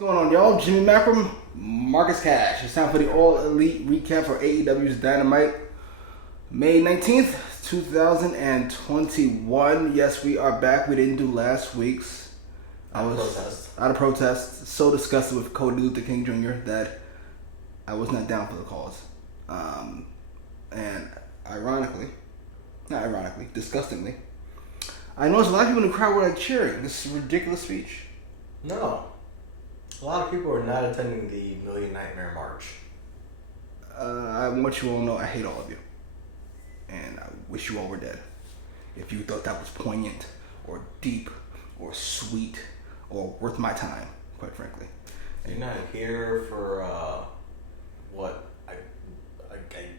What's going on, y'all? Jimmy Macram, Marcus Cash. It's time for the All Elite recap for AEW's Dynamite, May 19th, 2021. Yes, we are back. We didn't do last week's. I was out of protest. So disgusted with Cody Luther King Jr. that I was not down for the cause. And disgustingly, I noticed a lot of people in the crowd were like cheering this ridiculous speech. No. A lot of people are not attending the Million Nightmare March. I want you all to know I hate all of you. And I wish you all were dead. If you thought that was poignant or deep or sweet or worth my time, quite frankly. You're not here for, I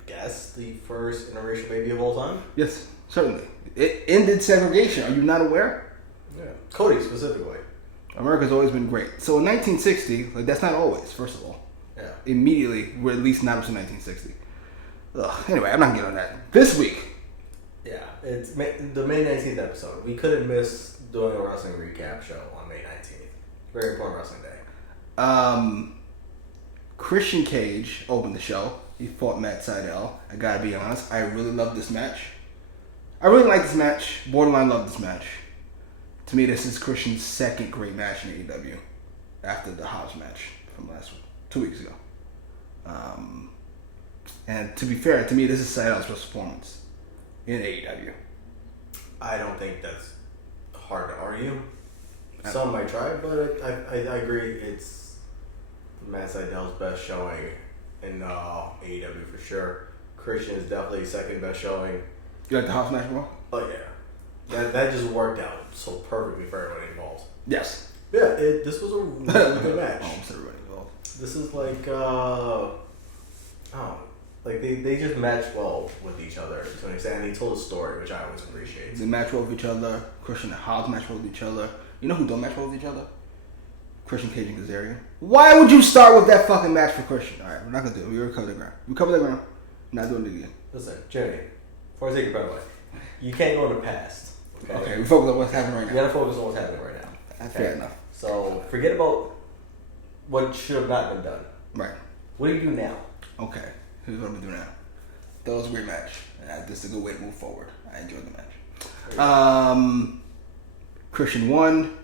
guess the first interracial baby of all time? Yes, certainly. It ended segregation. Are you not aware? Yeah. Cody specifically. America's always been great. So in 1960, that's not always, first of all. Yeah. Immediately, we're at least not in 1960. Anyway, I'm not getting on that. This week. Yeah, it's the May 19th episode. We couldn't miss doing a wrestling recap show on May 19th. Very important wrestling day. Christian Cage opened the show. He fought Matt Sydal. I gotta be honest, I really love this match. I really like this match. Borderline love this match. To me, this is Christian's second great match in AEW after the Hobbs match from 2 weeks ago. And to be fair, to me, this is Sydal's best performance in AEW. I don't think that's hard to argue. Some might try, but I agree it's Matt Sydal's best showing in AEW for sure. Christian is definitely second best showing. You like the Hobbs match more? Oh yeah. That just worked out so perfectly for everybody involved. Yes. Yeah, this was a really good match. Almost everybody involved. This is like, they just matched well with each other to an extent. And he told a story, which I always appreciate. They match well with each other. Christian and Hobbs match well with each other. You know who don't match well with each other? Christian Cage and Kazarian. Why would you start with that fucking match for Christian? Alright, we're not gonna do it. We're gonna cover the ground. We cover the ground. Not doing it again. Listen, Jimmy, before I take your breath away, you can't go in the past. Okay, we focus on what's happening right now. You gotta focus on what's happening right now. Okay? Fair enough. So forget about what should have not been done. Right. What do you do now? Okay, here's what I'm gonna do now. That was a great match. This is a good way to move forward. I enjoyed the match. Christian won.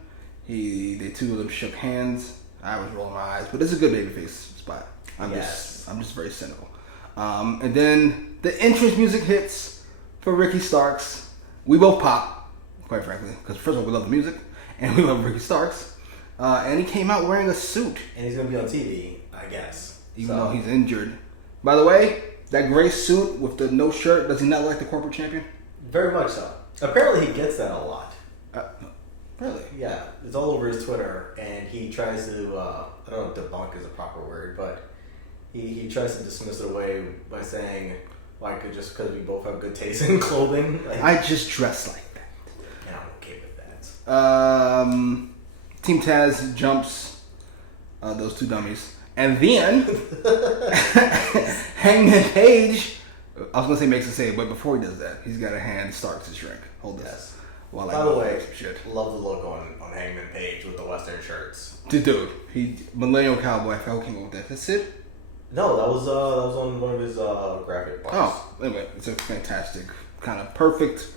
They two of them shook hands. I was rolling my eyes, but it's a good babyface spot. I'm just very cynical. And then the entrance music hits for Ricky Starks. We both pop, quite frankly, because first of all we love the music and we love Ricky Starks. And he came out wearing a suit. And he's gonna be on TV, I guess. Even though he's injured. By the way, that gray suit with the no shirt, does he not like the corporate champion? Very much so. Apparently he gets that a lot. Really? Yeah, it's all over his Twitter, and he tries to, I don't know if debunk is a proper word, but he tries to dismiss it away by saying, just because we both have good taste in clothing. I just dress like that. And I'm okay with that. Team Taz jumps those two dummies. And then, Hangman Page, I was going to say makes a save, but before he does that, he's got a hand Starks' drink. Hold this. Yes. While By the way, shit. love the look on Hangman Page with the Western shirts. Dude, Millennial Cowboy, I forgot who came up with that. That's it? No, that was on one of his graphic bars. Oh, anyway, it's a fantastic, kind of perfect.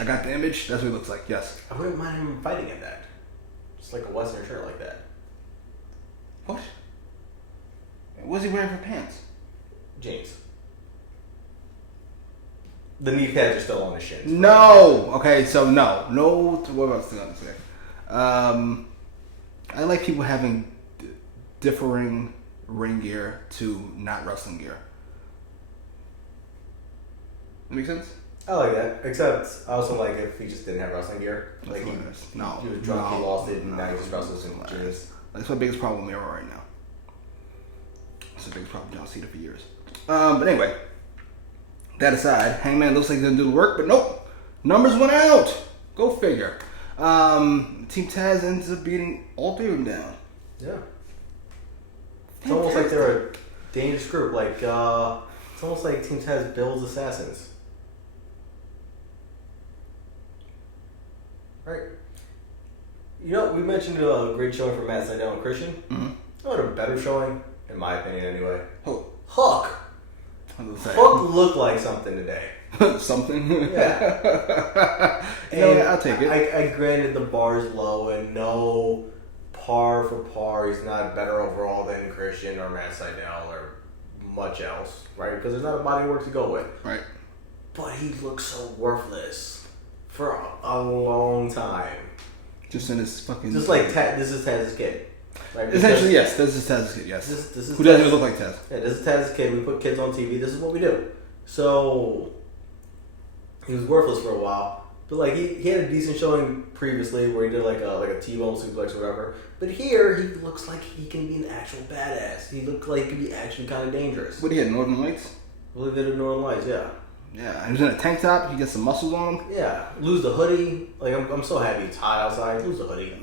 I got the image. That's what it looks like. Yes. I wouldn't mind him fighting in that. Just like a Western shirt like that. What? What's he wearing for pants? Jeans. The knee pads are still on his shins. No. Okay, so no. What else was I going to say? I like people having differing ring gear to not wrestling gear. That make sense? I like that. Except I also like if he just didn't have wrestling gear. Like he was drunk, he lost it, and now he just wrestles in jeans. That's my biggest problem with Miro right now. That's the biggest problem with John Cena for years. But anyway, that aside, Hangman looks like he's gonna do the work, but nope. Numbers went out. Go figure. Team Taz ends up beating all three of them down. Yeah. It's almost like they're a dangerous group. Like it's almost like Team Taz builds assassins. Right. You know, we mentioned a great showing for Matt Sydal and Christian. Mm-hmm. know what a better showing, in my opinion anyway? Who? Hook. Hook looked like something today. Something? Yeah. I'll take it. I granted the bar's low, and no, par for par, he's not better overall than Christian or Matt Sydal or much else, right? Because there's not a body of work to go with. Right. But he looks so worthless for a long time. Just in his fucking... Just like this is Taz's kid. Right? Essentially, yes. This is Taz's kid, yes. This is who doesn't even look like Taz. Yeah, this is Taz's kid. We put kids on TV. This is what we do. So, he was worthless for a while. But like he had a decent showing previously where he did like a T-bone suplex or whatever. But here, he looks like he can be an actual badass. He looked like he could be actually kind of dangerous. What, he had Northern Lights? Well, he did a Northern Lights, yeah. Yeah, he was in a tank top. He gets some muscles on him. Yeah, lose the hoodie. Like I'm so happy it's hot outside. Lose the hoodie.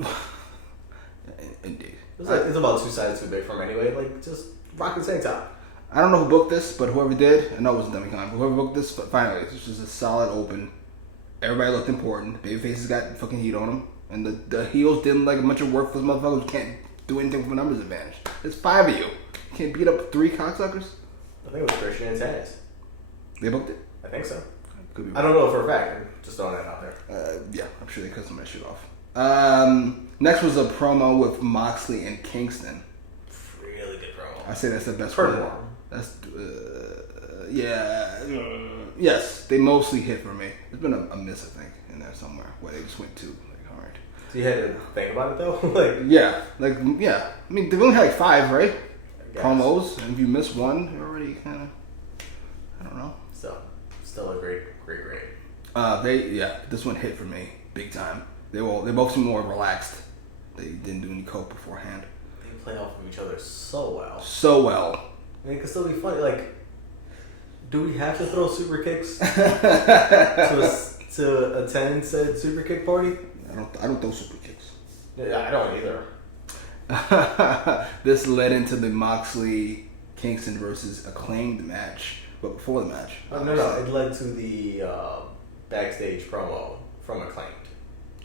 Indeed. It's about 2 sizes too big for him anyway. Like just rock the tank top. I don't know who booked this, but whoever did, I know it wasn't Dummy Con, but whoever booked this, finally, this was a solid open. Everybody looked important. Babyfaces got fucking heat on them, and the heels didn't like a bunch of worthless motherfuckers who can't do anything from a numbers advantage. There's 5 of you. You can't beat up 3 cocksuckers. I think it was Christian and Taz. They booked it. I think so. Could be. I don't know for a fact. I'm just throwing that out there. Yeah, I'm sure they cut some of that shit off. Next was a promo with Moxley and Kingston. Really good promo. I say that's the best one. one. That's yes, they mostly hit for me. There's been a miss, I think, in there somewhere where they just went to like, all right. So you had to think about it though, yeah. I mean, they only had like 5, right? Promos, and if you miss one, you're already kind of, I don't know. Still a great. This one hit for me big time. They both seem more relaxed. They didn't do any coke beforehand. They play off of each other so well. So well. I mean, it could still be funny. Like, do we have to throw super kicks to attend said super kick party? I don't throw super kicks. Yeah, I don't either. This led into the Moxley Kingston versus Acclaimed match, but before the match. No, it led to the backstage promo from Acclaimed.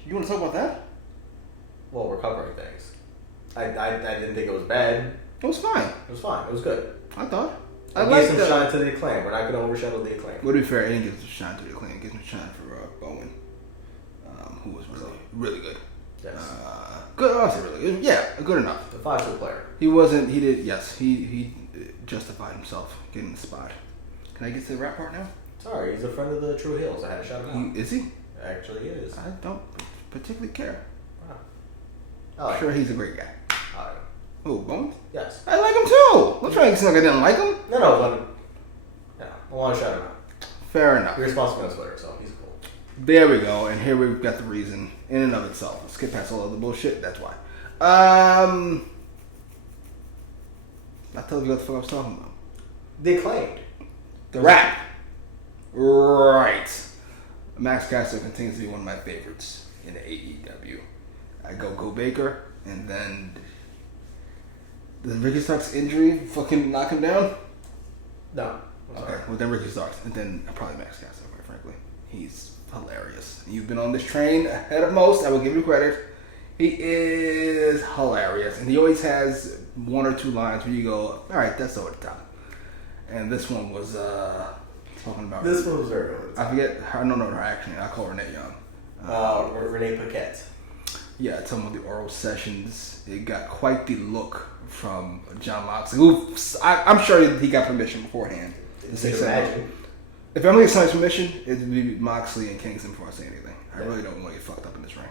You want to talk about that? Well, we're covering things. I didn't think it was bad. It was fine. It was fine. It was good. I thought. I gave some shine to the Acclaim. We're not going to overshadow the Acclaim. Well, to be fair, I didn't give some shine to the Acclaim. I gave some shine for Bowen, who was really good. Yes. Good. I say really good. Yeah, good enough. The 5-2 player. He wasn't. He did. Yes, he justified himself getting the spot. Can I get to the rap part now? Sorry, he's a friend of the True Heels. I had to shout him out. Is he? Actually, he is. I don't particularly care. Wow. I'm sure he's a great guy. I like him. Who, Bones? Yes. I like him too. I'm trying to seem like I didn't like him. No, but yeah, I want to shout him out. Fair enough. You're responsible on Twitter, so he's cool. There we go, and here we've got the reason in and of itself. Let's get past all of the bullshit. That's why. I told you what the fuck I was talking about. The Acclaimed. The rap. Right. Max Caster continues to be one of my favorites in the AEW. I go Baker, and then does Ricky Starks' injury fucking knock him down? No. Okay, well then Ricky Starks, and then probably Max Caster, quite frankly. He's hilarious. You've been on this train ahead of most, I will give you credit. He is hilarious, and he always has 1 or 2 lines where you go, alright, that's over the top. And this one was talking about... This one was very good. I forget, I don't know her accent, I call her Renee Young. Renee Paquette. Yeah, talking about the oral sessions, it got quite the look from Jon Moxley, who I'm sure he got permission beforehand. To say something. If I'm going to get permission, it would be Moxley and Kingston before I say anything. I really don't want to get fucked up in this ring.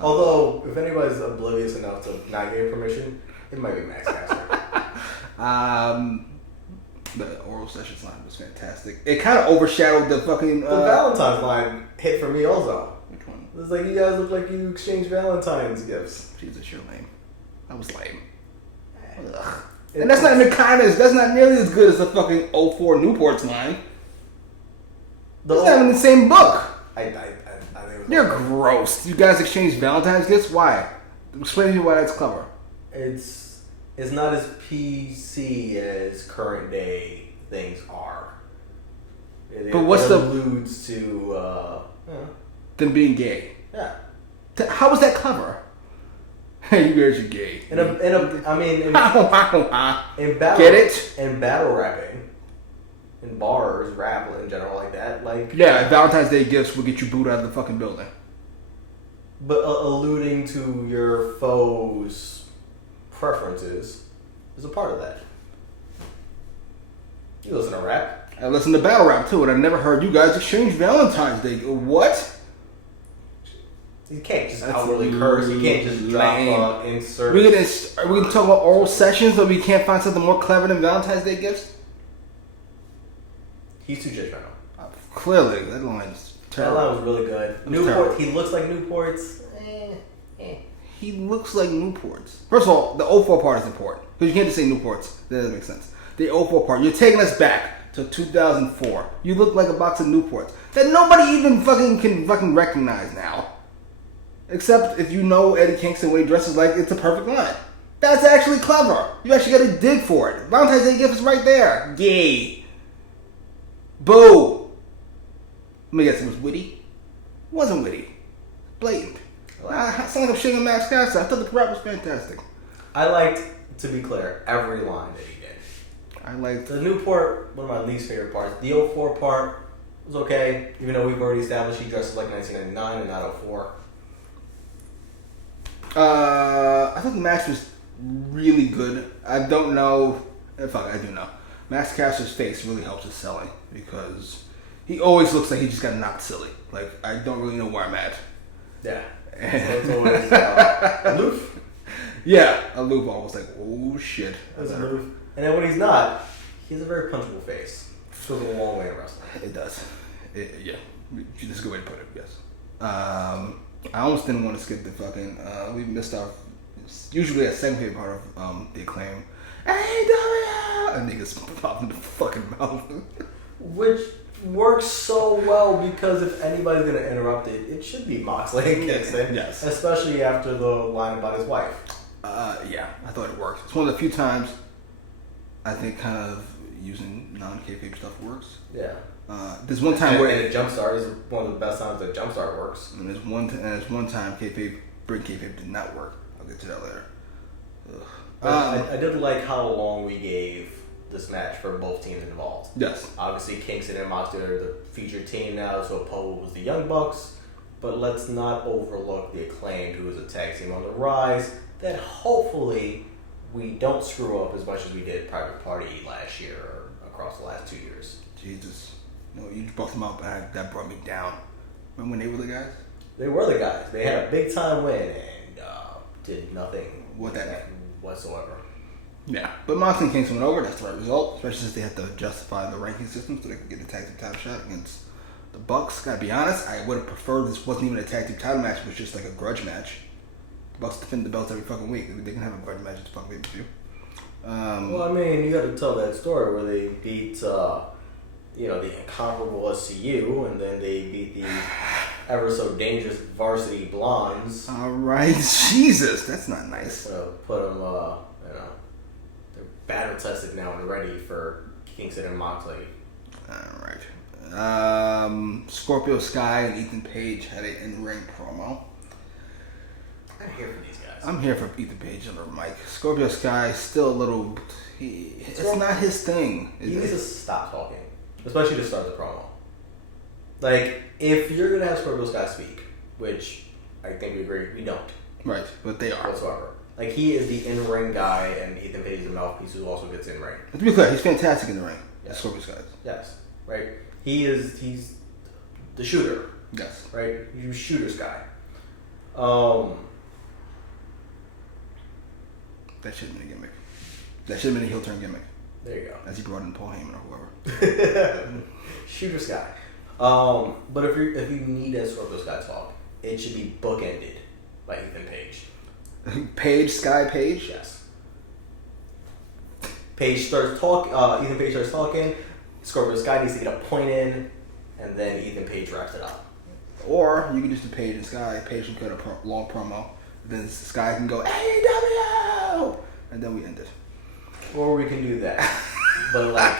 Although, if anybody's oblivious enough to not get permission, it might be Max Caster. The oral sessions line was fantastic. It kind of overshadowed the fucking... The Valentine's line hit for me also. Which one? It was like, you guys look like you exchanged Valentine's gifts. Jesus, you're lame. That was lame. Ugh. And that's not even that's not nearly as good as the fucking 04 Newports line. That's not even the same book. I think it was... You're gross. You guys exchange Valentine's gifts? Why? Explain to me why that's clever. It's not as PC as current day things are. But what's the... alludes to... them being gay. Yeah. How was that clever? You guys are gay. In battle, get it? In battle rapping, in bars, rap in general like that, like yeah, Valentine's Day gifts will get you booed out of the fucking building. But alluding to your foe's preferences is a part of that. You listen to rap. I listen to battle rap too, and I never heard you guys exchange Valentine's Day. What? You can't just outwardly curse. You can't just drop insert. We can talk about oral sessions, but we can't find something more clever than Valentine's Day gifts. He's too judgmental. Clearly, that line's terrible. That line was really good. Newport. He looks like Newports. He looks like Newports. First of all, the 04 part is important because you can't just say Newports. That doesn't make sense. The 04 part. You're taking us back to 2004. You look like a box of Newports that nobody even can recognize now. Except if you know Eddie Kingston, what he dresses like, it's a perfect line. That's actually clever. You actually got to dig for it. Valentine's Day gift is right there. Yay. Boo. Let me guess, it was witty? It wasn't witty. Blatant. I sound like I'm shitting on Max Caster. I thought the rap was fantastic. I liked, to be clear, every line that he did. I liked the Newport, one of my least favorite parts. The 04 part was okay, even though we've already established he dresses like 1999 and not 04. I thought the match was really good. I don't know. Fuck, I do know. Max Caster's face really helps his selling because he always looks like he just got knocked silly. Like, I don't really know where I'm at. Yeah. So it's always aloof. Yeah, aloof, almost like, oh shit. That's aloof. And then when he's not, he has a very punchable face. It goes a long way in wrestling. It does. Yeah. That's a good way to put it, yes. I almost didn't want to skip the fucking, we missed our, usually a second favorite part of the Acclaim. AEW! And niggas pop in the fucking mouth. Which works so well because if anybody's going to interrupt it, it should be Moxley and Kingston. Yes. Especially after the line about his wife. Yeah, I thought it worked. It's one of the few times I think kind of using non-kayfabe stuff works. Yeah. There's one time where and Jumpstart is one of the best times that Jumpstart works. And there's one time kayfabe did not work. I'll get to that later. I did like how long we gave this match for both teams involved. Yes. Obviously, Kingston and Moxley are the featured team now to oppose the Young Bucks, but let's not overlook the Acclaimed, who is a tag team on the rise, that hopefully we don't screw up as much as we did Private Party last year or across the last 2 years. Jesus. No, you brought them up, and that brought me down. Remember when they were the guys? They were the guys. They had a big time win and did nothing whatsoever. Yeah, but Moxley and Kingston went over. That's the right result, especially since they had to justify the ranking system so they could get the tag team title shot against the Bucks. Gotta be honest, I would have preferred this wasn't even a tag team title match, it was just like a grudge match. The Bucks defend the belts every fucking week. They can have a grudge match at the fucking pay-per-view. Well, I mean, you got to tell that story where they beat, the incomparable SCU, and then they beat the ever so dangerous Varsity Blondes. All right, Jesus, that's not nice. Put them, they're battle tested now and ready for Kingston and Moxley. All right. Scorpio Sky and Ethan Page had an in-ring promo. I'm here for these guys. I'm here for Ethan Page and Mike. Scorpio Sky still a little. It's not his thing. He needs to stop talking, especially to start the promo. Like, if you're gonna have Scorpio Sky speak, which I think we agree we don't. Right, but they are whatsoever. Like, he is the in-ring guy, and Ethan Page is the mouthpiece who also gets in ring. To be clear, he's fantastic in the ring. Yes. Scorpio Sky. Yes, right. He's the shooter. Yes, right. He's a shooter's guy. That should have been a gimmick. That should have been a heel turn gimmick. There you go. As he brought in Paul Heyman or whoever. Shooter's guy. But if you need a Scorpio Sky talk, it should be bookended by Ethan Page. Page, Sky Page? Yes. Page starts talking. Ethan Page starts talking. Scorpio Sky needs to get a point in, and then Ethan Page wraps it up. Or you can just do Page and Sky. Page can cut a long promo. Then Sky can go AEW, and then we end it. Or we can do that. But like,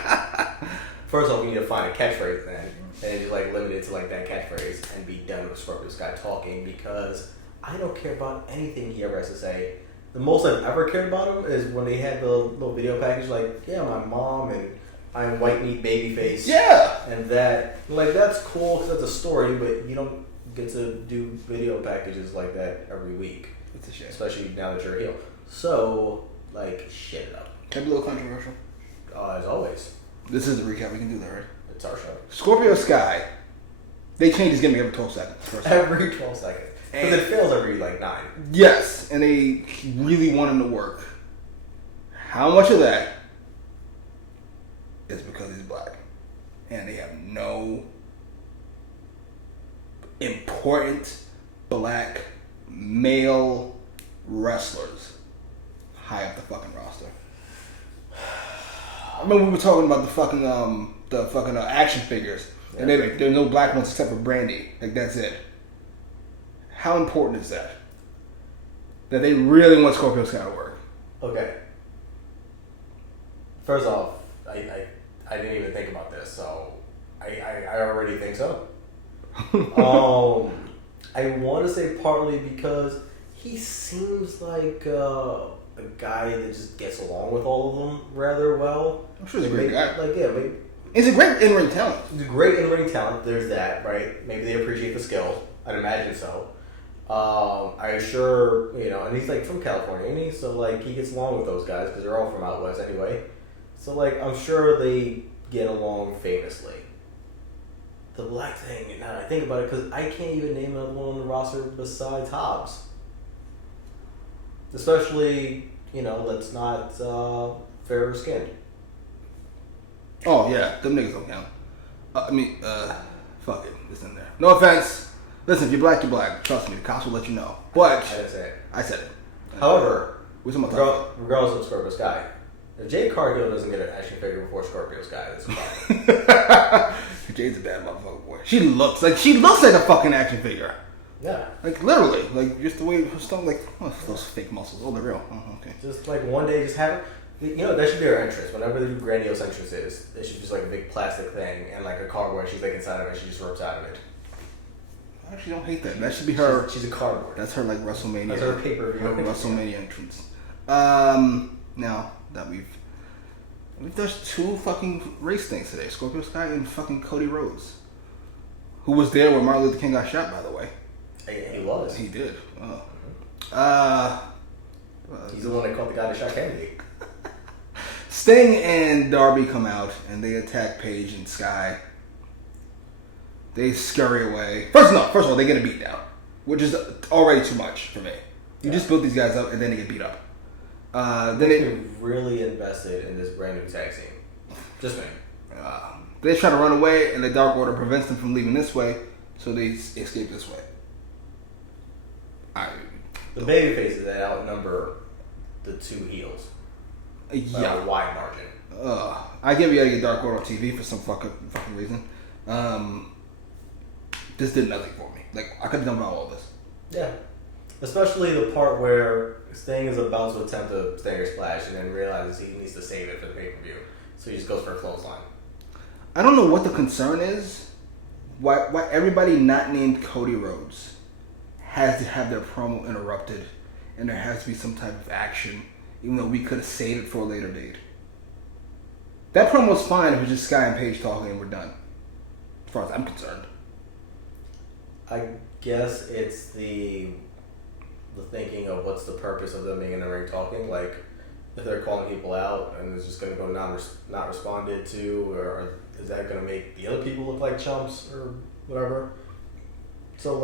first off, we need to find a catchphrase then, and just like limit it to like that catchphrase and be done with Scorpio Sky talking, because I don't care about anything he ever has to say. The most I've ever cared about him is when they had the little video package, like, yeah, my mom and I'm white meat babyface. Yeah. And that, like, that's cool because that's a story, but you don't get to do video packages like that every week. It's a shame. Especially now that you're a heel. So, like, shit it up. Can I be a little controversial? As always. This is the recap. We can do that, right? It's our show. Scorpio Sky. They change his gimmick every 12 seconds. Every 12 seconds. Because it fails every, 9. Yes, and they really want him to work. How much of that is because he's black? And they have no important black male wrestlers high up the fucking roster. I remember we were talking about the fucking action figures, and they're like, there's no black ones except for Brandy. Like, that's it. How important is that? That they really want Scorpio Sky to work. Okay. First off, I didn't even think about this, so I already think so. I want to say partly because he seems like a guy that just gets along with all of them rather well. I'm sure he's a great guy. Maybe. He's a great in-ring talent. He's a great in-ring talent. There's that, right? Maybe they appreciate the skill. I'd imagine so. I'm sure, and he's from California, ain't he? So he gets along with those guys because they're all from out west anyway. So I'm sure they get along famously. The black thing, now that I think about it, because I can't even name another one on the roster besides Hobbs. Especially, that's not fairer skinned. Oh yeah, them niggas don't count. Fuck it, it's in there. No offense. Listen, if you're black, you're black. Trust me, the cops will let you know. But I didn't say it. I said it. However, regardless of Scorpio Sky, if Jade Cargill doesn't get an action figure before Scorpio Sky, that's fine. Jade's a bad motherfucker, boy. She looks like a fucking action figure. Yeah. Literally, just the way her stomach, those fake muscles. Oh, they're real. Oh, okay. Just one day, just have it. That should be her entrance. Whenever they do grandiose entrances, they should just a big plastic thing and a cardboard. She's inside of it. She just rips out of it. I actually don't hate that. That should be her. She's a cardboard. That's her WrestleMania. That's her pay-per-view. Her WrestleMania entrance. Now that we've done 2 fucking race things today. Scorpio Sky and fucking Cody Rhodes, who was there when Martin Luther King got shot, by the way. He was. He did. He's the one that caught the guy that shot Kennedy. Sting and Darby come out and they attack Paige and Sky. They scurry away. First of all, they get a beat down, which is already too much for me. You just build these guys up and then they get beat up. Then they really invested in this brand new tag team. Just me. They try to run away, and the Dark Order prevents them from leaving this way, so they escape this way. The babyfaces that outnumber the 2 heels. By a wide margin. I give you Dark Order on TV for some fucking reason. This did nothing for me. I could have done without all this. Yeah. Especially the part where Sting is about to attempt a Stinger Splash and then realizes he needs to save it for the pay-per-view. So he just goes for a clothesline. I don't know what the concern is. Why everybody not named Cody Rhodes has to have their promo interrupted and there has to be some type of action, even though we could have saved it for a later date. That promo was fine if it was just Sky and Paige talking and we're done. As far as I'm concerned. I guess it's the thinking of what's the purpose of them being in the ring talking. If they're calling people out and it's just going to go not responded to, or is that going to make the other people look like chumps or whatever? So,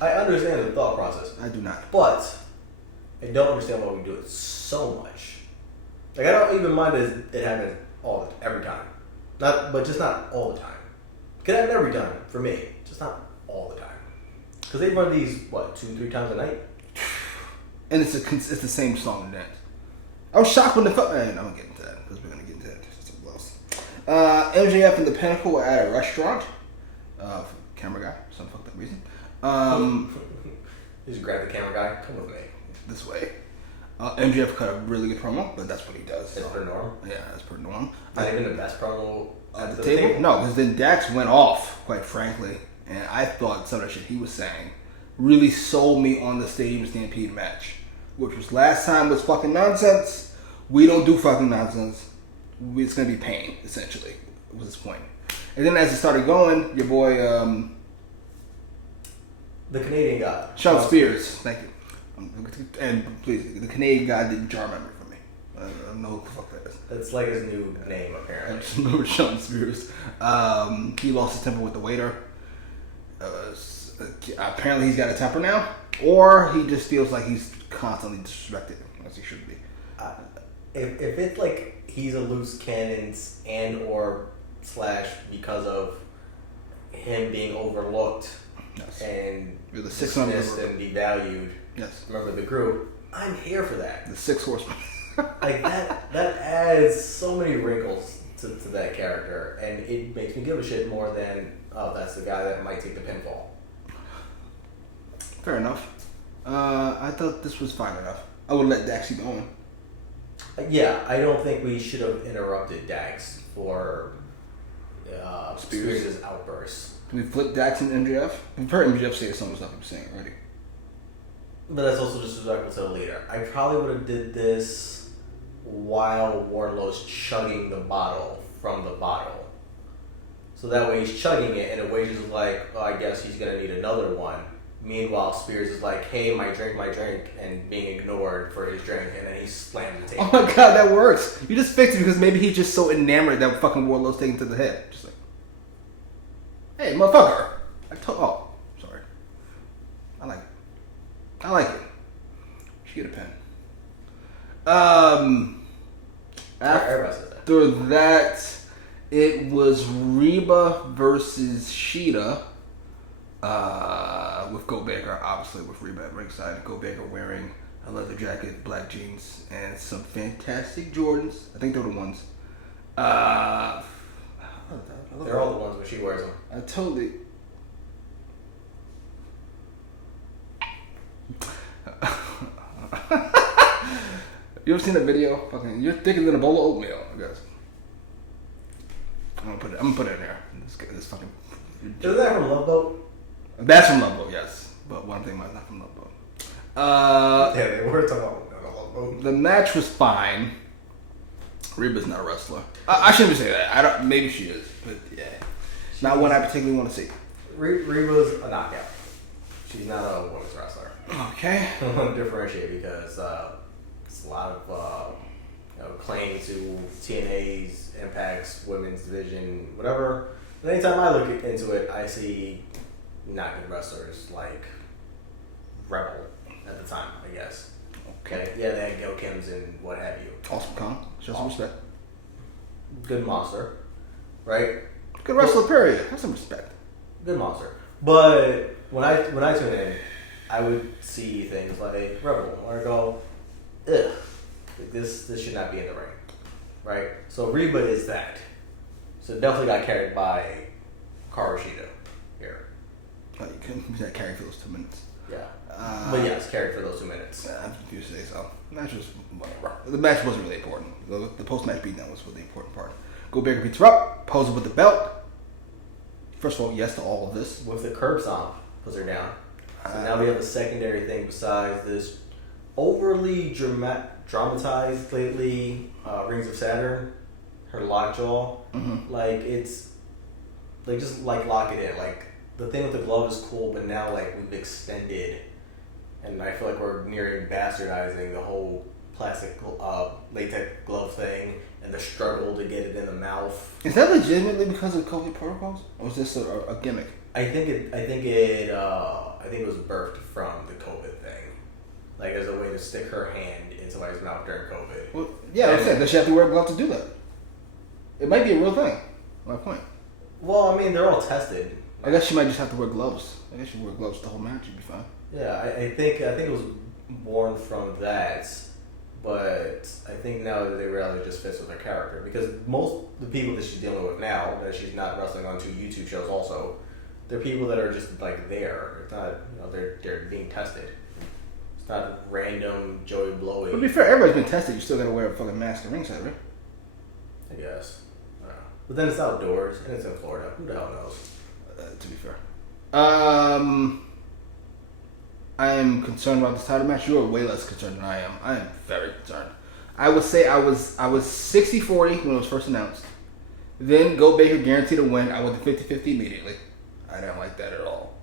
I understand the thought process. I do not. But I don't understand why we do it so much. I don't even mind it happening every time. But just not all the time. It can happen every time for me, just not all the time. Because they run these, 2-3 times a night? And it's the same song and dance. I was shocked when the fuck. I'm gonna get into that because we're gonna get into that. MJF and the Pinnacle were at a restaurant. Camera guy, for some fucked up reason. Just grab the camera guy. Come with me. This way. MJF cut a really good promo, but that's what he does. That's per norm. Yeah, that's per norm. Not even the best promo at the table. No, because then Dax went off, quite frankly, and I thought some of the shit he was saying really sold me on the Stadium Stampede match, which was last time was fucking nonsense. We don't do fucking nonsense. It's gonna be pain, essentially, was his point. And then as it started going, your boy, the Canadian guy, Sean Spears, thank you. And please, the Canadian guy didn't jar memory for me. I don't know who the fuck that is. That's like his new name, I apparently. just remember Sean Spears. He lost his temper with the waiter. Apparently he's got a temper now, or he just feels like he's constantly disrespected, as he should be. If it's like he's a loose cannon and or / because of him being overlooked and You're the dismissed and devalued, remember the group, I'm here for that. The Six Horsemen. Like that adds so many wrinkles to that character, and it makes me give a shit more than, oh, that's the guy that might take the pinfall. Fair enough. I thought this was fine enough. I would let Dax keep going. Yeah, I don't think we should have interrupted Dax for Spears' outburst. Can we flip Dax and MJF? We've heard MJF say some of the stuff he was saying already. But that's also disrespectful to the leader. I probably would have did this while Wardlow's chugging the bottle from the bottle. So that way he's chugging it, and Wages is like, oh, I guess he's going to need another one. Meanwhile, Spears is like, hey, my drink, and being ignored for his drink, and then he slammed the table. Oh my god, that works. You just fixed it because maybe he's just so enamored that fucking Wardlow's taken to the head. Just like, hey, motherfucker. Oh, sorry. I like it. She get a pen. After that, it was Reba versus Sheeta. With Go Baker, obviously with Reba at ringside. Go Baker wearing a leather jacket, black jeans, and some fantastic Jordans. I think they're the ones. They're all the ones when she wears them. I totally. You ever seen that video? Fucking, you're thicker than a bowl of oatmeal, I guess. I'm gonna put it in there. This fucking. Is that from Love Boat? That's from Love Boat, yes. But what I'm thinking about is not from Love Boat. Yeah, they were talking about Love Boat. The match was fine. Reba's not a wrestler. I shouldn't say that. I don't. Maybe she is, but yeah, not one I particularly want to see. Reba's a knockout. She's not a women's wrestler. Okay. I want to differentiate because it's a lot of claim to TNA's, Impact's women's division, whatever. And anytime I look into it, I see not good wrestlers like Rebel at the time, I guess. Okay. Yeah, they had Gail Kims and what have you. Awesome Kong. Show some respect. Good monster, right? Good wrestler, period. Have some respect. Good monster. But when I tune in, I would see things like Rebel, or go, ugh, this should not be in the ring, right? So Reba is that. So it definitely got carried by Karu Shida here. Oh, you couldn't carry for those 2 minutes. Yeah. But yes, carried for those 2 minutes. I'm confused to say so. Match was whatever. The match wasn't really important. The post-match beatdown was the important part. Go Baker beats her up, poses with the belt. First of all, yes to all of this. With the curb stomp, puts her down. So now we have a secondary thing besides this overly dramatized lately Rings of Saturn, her lockjaw. Mm-hmm. Like it's like just like lock it in. Like the thing with the glove is cool, but now like we've extended, and I feel like we're nearing bastardizing the whole plastic latex glove thing and the struggle to get it in the mouth. Is that legitimately because of COVID protocols, or is this a gimmick? I think it was birthed from the COVID thing, like as a way to stick her hand in somebody's mouth during COVID. Well, yeah, I'm saying, does she have to wear gloves to do that? It might be a real thing. My point. Well, I mean, they're all tested. I guess she might just have to wear gloves. I guess she wear gloves the whole match. She'd be fine. Yeah, I think it was born from that, but I think now that they realize it just fits with her character, because most of the people that she's dealing with now, that she's not wrestling on 2 YouTube shows also, they're people that are just like there. It's not, they're being tested. It's not random Joey Blowy. But to be fair, everybody's been tested. You still gotta wear a fucking mask at ringside, right? I guess. But then it's outdoors and it's in Florida. Who the hell knows? To be fair. I am concerned about this title match. You are way less concerned than I am. I am very concerned. I would say I was 60-40 when it was first announced. Then Go Baker guaranteed a win. I went to 50-50 immediately. I didn't like that at all.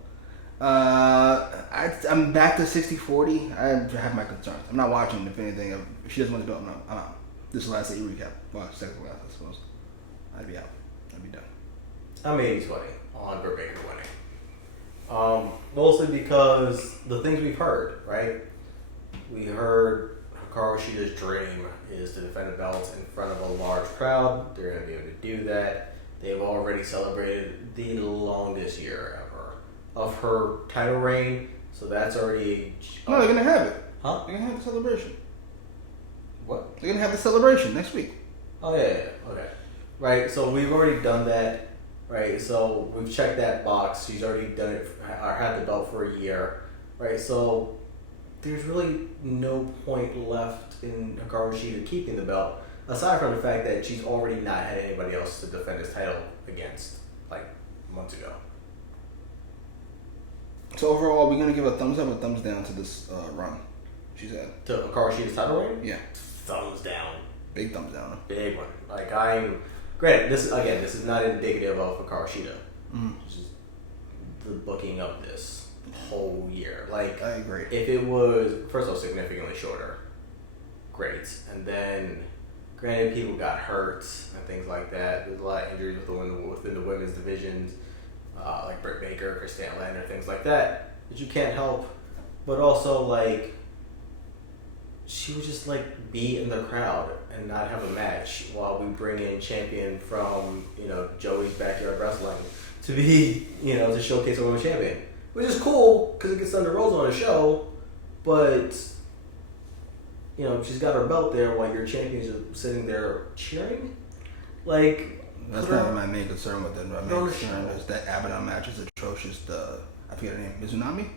I'm back to 60-40. I have my concerns. I'm not watching. If anything, if she doesn't want the belt, I'm out. This is the last AEWrecap. Well, second last, I suppose. I'd be out. I'd be done. I'm 80-20 on Britt Baker winning. Mostly because the things we've heard, right? We heard Hikaru Shida's dream is to defend a belt in front of a large crowd. They're going to be able to do that. They've already celebrated the longest year ever of her title reign, so that's already... No, they're going to have it. Huh? They're going to have the celebration. What? They're going to have the celebration next week. Oh, yeah. Okay. Right, so we've already done that. Right, so we've checked that box. She's already done it, or had the belt for a year. Right, so there's really no point left in Hikaru Shida keeping the belt, aside from the fact that she's already not had anybody else to defend his title against, like, months ago. So overall, we're going to give a thumbs up or thumbs down to this run she's had? To Hikaru Shida's title reign? Yeah. Thumbs down. Big thumbs down. Big one. Like, granted, this is not indicative of Hikaru Shida. This is the booking of this whole year. Like, I agree. If it was, first of all, significantly shorter, great. And then, granted, people got hurt and things like that. There's a lot of injuries within the women's divisions, like Britt Baker, Christian Lander, things like that you can't help. But also, like, she would just, like, be in the crowd and not have a match while we bring in champion from, Joey's Backyard Wrestling to be, to showcase a women's champion. Which is cool, because it gets Thunder Rosa on the show, but, she's got her belt there while your champions are sitting there cheering. Like... That's not my main concern with it. My main concern is that Abaddon match is atrocious. I forget her name, Mizunami?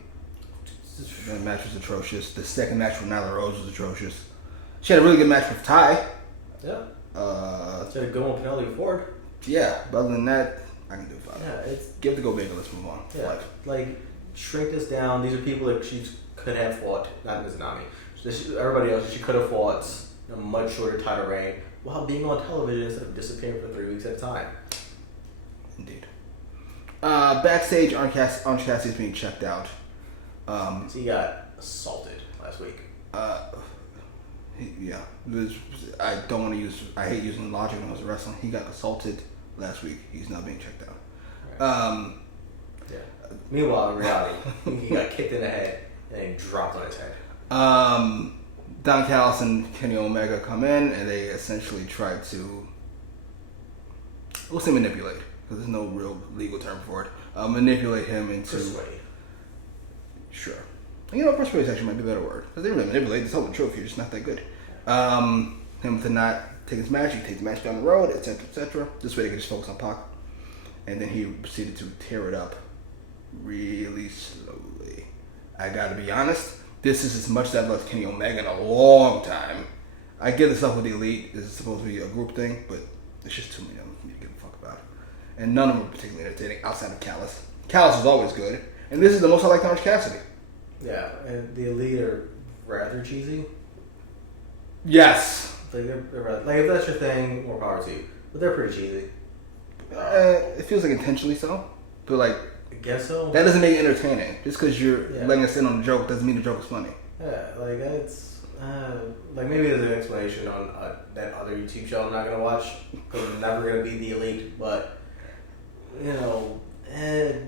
That match was atrocious. The second match with Nyla Rose was atrocious. She had a really good match with Ty. Yeah. She had a good one with Penelope Ford. Yeah, but other than that, I can do 5. Yeah, give it to Go Baker. Let's move on. Yeah, like, shrink this down. These are people that she could have fought, not Mizunami. Everybody else, she could have fought a much shorter title reign while being on television instead of disappearing for 3 weeks at a time. Indeed. Backstage, Orange Cassidy's being checked out. So he got assaulted last week. Yeah. I hate using logic when I was wrestling. He got assaulted last week. He's now being checked out. Right. Yeah. Meanwhile, in reality, he got kicked in the head and then dropped on his head. Don Callis and Kenny Omega come in and they essentially try to, we'll say manipulate, because there's no real legal term for it. Manipulate him into... Persuade. Sure. Persuade actually might be a better word, because they really manipulate this whole trophy. It's just not that good. Him to not take his match. He takes the match down the road, etc., etc. This way they can just focus on Pac. And then he proceeded to tear it up really slowly. I gotta be honest, this is as much as I've loved Kenny Omega in a long time. I get this up with the Elite. This is supposed to be a group thing, but it's just too many of them for me to give a fuck about. And none of them are particularly entertaining outside of Callis. Callis was always good. And this is the most I like Orange Cassidy. Yeah, and the Elite are rather cheesy. Yes. Like, if that's your thing, more power to you. But they're pretty cheesy. It feels like intentionally so. But like, I guess so. That doesn't make it entertaining. Just because you're letting us in on the joke doesn't mean the joke is funny. Yeah, like it's like maybe there's an explanation on that other YouTube show I'm not gonna watch because it's never gonna be the Elite. But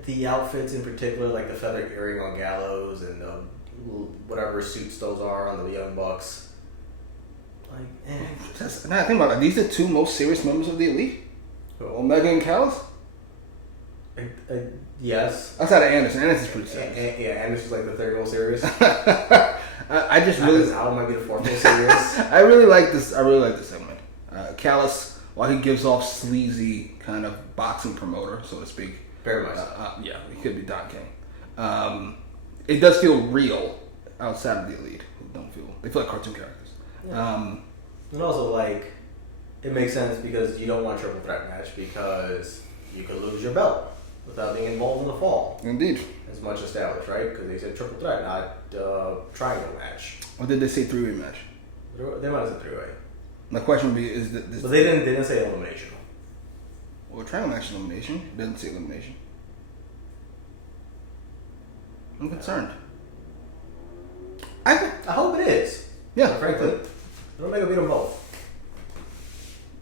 the outfits in particular, like the feather earring on Gallows and whatever suits those are on the Young Bucks. Like, Now I think about it. These are the two most serious members of the Elite. Omega and Callis? Yes. Outside of Anderson. Anderson's pretty serious. Anderson's like the third most serious. I just really... His album might be the fourth most serious. I really like this segment. Callis, while he gives off sleazy kind of boxing promoter, so to speak. Very much. Yeah, he could be Don King. It does feel real outside of the Elite. They feel like cartoon characters. Yeah. And also, like, it makes sense because you don't want a triple threat match because you could lose your belt. without being involved in the fall. Indeed. As much established, right? Because they said triple threat, not triangle match. Or did they say three-way match? They might have said three-way. My question would be: is that this? But they didn't say elimination. Well, triangle match elimination. It doesn't say elimination. I'm concerned. I hope it is. Yeah, frankly, don't make a beat them both.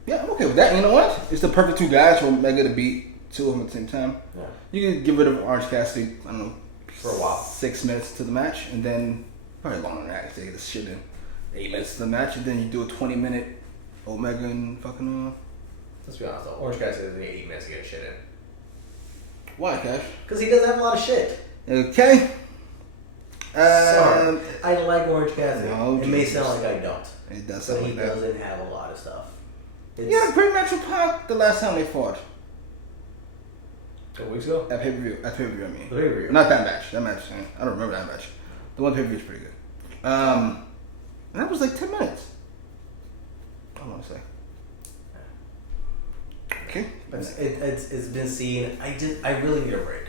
Yeah, I'm okay with that. You know what? It's the perfect two guys for Omega to beat two of them at the same time. Yeah. You can get rid of Orange Cassidy, I don't know, for a while. 6 minutes to the match, and then probably longer than that. They get this shit in 8 minutes to the match, and then you do a 20-minute Omega and fucking. Let's be honest though, Orange Cassidy doesn't need 8 minutes to get shit in. Why, Cash? Because he doesn't have a lot of shit. Okay. Sorry, I like Orange Cassidy. No, it may sound like I don't. It does sound like that. But he doesn't have a lot of stuff. He had a great match with Pac the last time they fought. A couple weeks ago? At pay-per-view. At pay-per-view, I mean. The pay-per-view. Not that match. That match, I don't remember that match. The one pay-per-view is pretty good. And that was like 10 minutes. I want to say. Okay. It's been seen. I really need a break.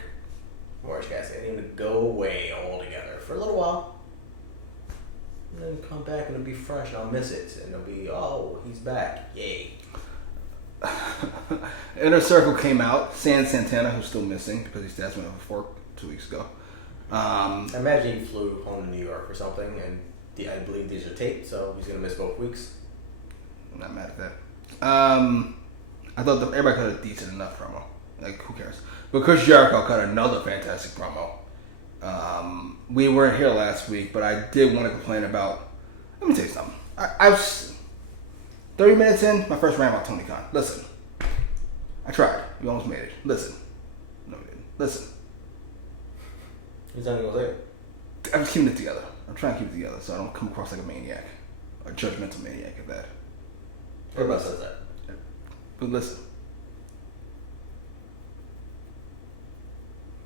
Orange Cassidy. I need to go away altogether for a little while. And then come back and it'll be fresh and I'll miss it. And it'll be, oh, he's back. Yay. Inner Circle came out. Santana, who's still missing because he stats went over 4 2 weeks ago. I imagine he flew home to New York or something, and I believe these are taped, so he's going to miss both weeks. I'm not mad at that. I thought everybody cut a decent enough promo. Like, who cares? But Chris Jericho cut another fantastic promo. We weren't here last week, but I did want to complain about. Let me tell you something. I was 30 minutes in, my first rant about Tony Khan. Listen, I tried. You almost made it. Listen, no, we didn't. Listen. He's not even gonna say it. I'm just keeping it together. I'm trying to keep it together so I don't come across like a maniac, a judgmental maniac at that. Everybody says that. But listen.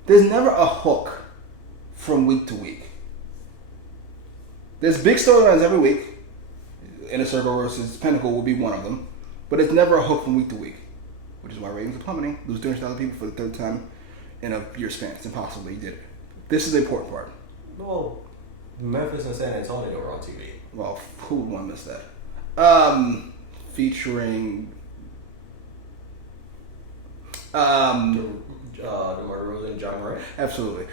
There's never a hook from week to week. There's big storylines every week. Inner Circle versus Pinnacle will be one of them. But it's never a hook from week to week. Which is why ratings are plummeting. Lose 200,000 people for the third time in a year span. It's impossible. You did it. This is the important part. Well, Memphis and San Antonio were on TV. Well, who would want to miss that? Featuring... DeMar Rose and John Moran. Absolutely.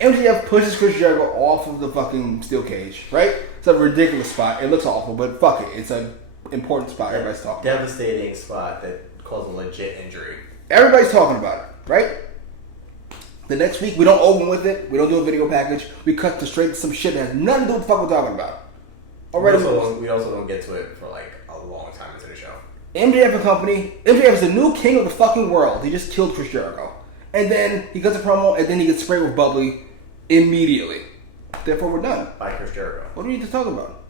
MJF pushes Chris Jericho off of the fucking steel cage, right? It's a ridiculous spot. It looks awful, but fuck it. It's an important spot. Everybody's talking about it. Devastating spot that caused a legit injury. Everybody's talking about it, right? The next week, we don't open with it. We don't do a video package. We cut to straight to some shit that has nothing to do with what the fuck we're talking about. Already, we also don't get to it for like a long time into the show. MJF and company. MJF is the new king of the fucking world. He just killed Chris Jericho. And then he cuts a promo, and then he gets sprayed with bubbly immediately. Therefore, we're done. By Chris Jericho. What do we need to talk about?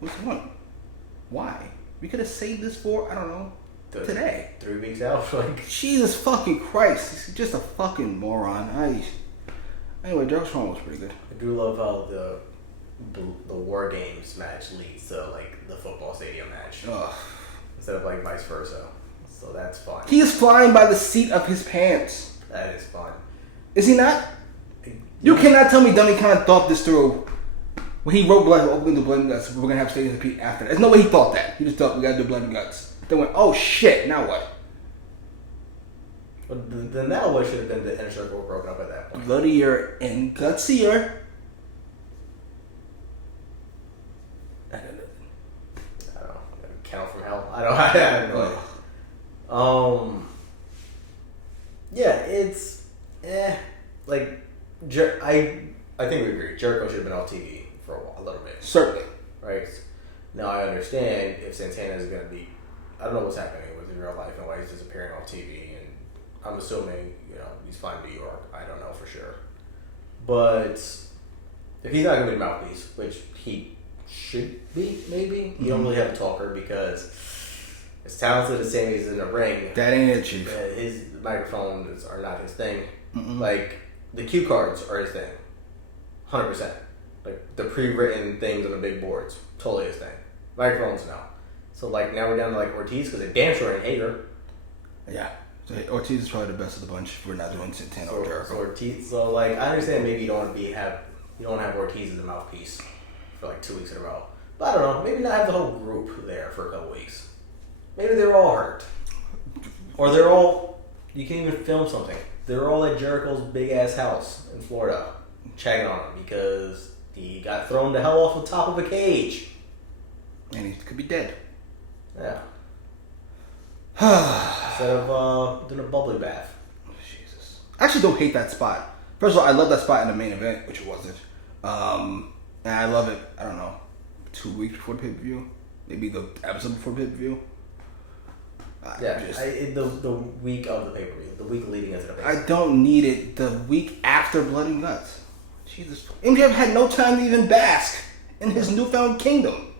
What's the point? Why? We could have saved this for, I don't know, today. 3 weeks out. Like, Jesus fucking Christ. He's just a fucking moron. Anyway, Jericho's promo was pretty good. I do love how the War Games match leads to like the football stadium match. Ugh. Instead of like vice versa. So that's fun. He is flying by the seat of his pants. That is fun. Is he not? You cannot tell me Dummy kind of thought this through. When he wrote Open the Blood and Guts, we're going to have Stadium compete after that. There's no way he thought that. He just thought we got to do Blood and Guts. Then went, oh shit, now what? But then that always should have been the Inner Circle broken up at that point. Bloodier and gutsier. I don't know. Count from Hell? I don't know. Yeah, it's like I think we agree. Jericho should have been off TV for a little bit. Certainly. Right? Now I understand if Santana is going to be, I don't know what's happening with his real life and why he's disappearing off TV, and I'm assuming, he's flying to New York. I don't know for sure. But if he's not going to be the mouthpiece, which he should be, maybe, you don't really have a talker because as talented as Sammy's in the ring, that ain't it, Chief. His microphones are not his thing. Mm-mm. Like, the cue cards are his thing. 100%. Like, the pre-written things on the big boards, totally his thing. Microphones, no. So, like, now we're down to, like, Ortiz, because they damn sure ain't Hager. Yeah. So Ortiz is probably the best of the bunch. If we're not doing Santana or Jericho. So Ortiz. So like, I understand maybe you don't want to have Ortiz as a mouthpiece for like 2 weeks in a row. But I don't know. Maybe not have the whole group there for a couple weeks. Maybe they're all hurt, or they're all. You can't even film something. They're all at Jericho's big ass house in Florida, checking on him because he got thrown the hell off the top of a cage. And he could be dead. Yeah. Instead of doing a bubbly bath. Jesus. I actually don't hate that spot. First of all, I love that spot in the main event, which it wasn't. And I love it, I don't know, 2 weeks before the pay-per-view? Maybe the episode before the pay-per-view? The week of the pay-per-view. The week leading into the pay-per-view. I don't need it the week after Blood and Guts. Jesus. MJF had no time to even bask in his newfound kingdom.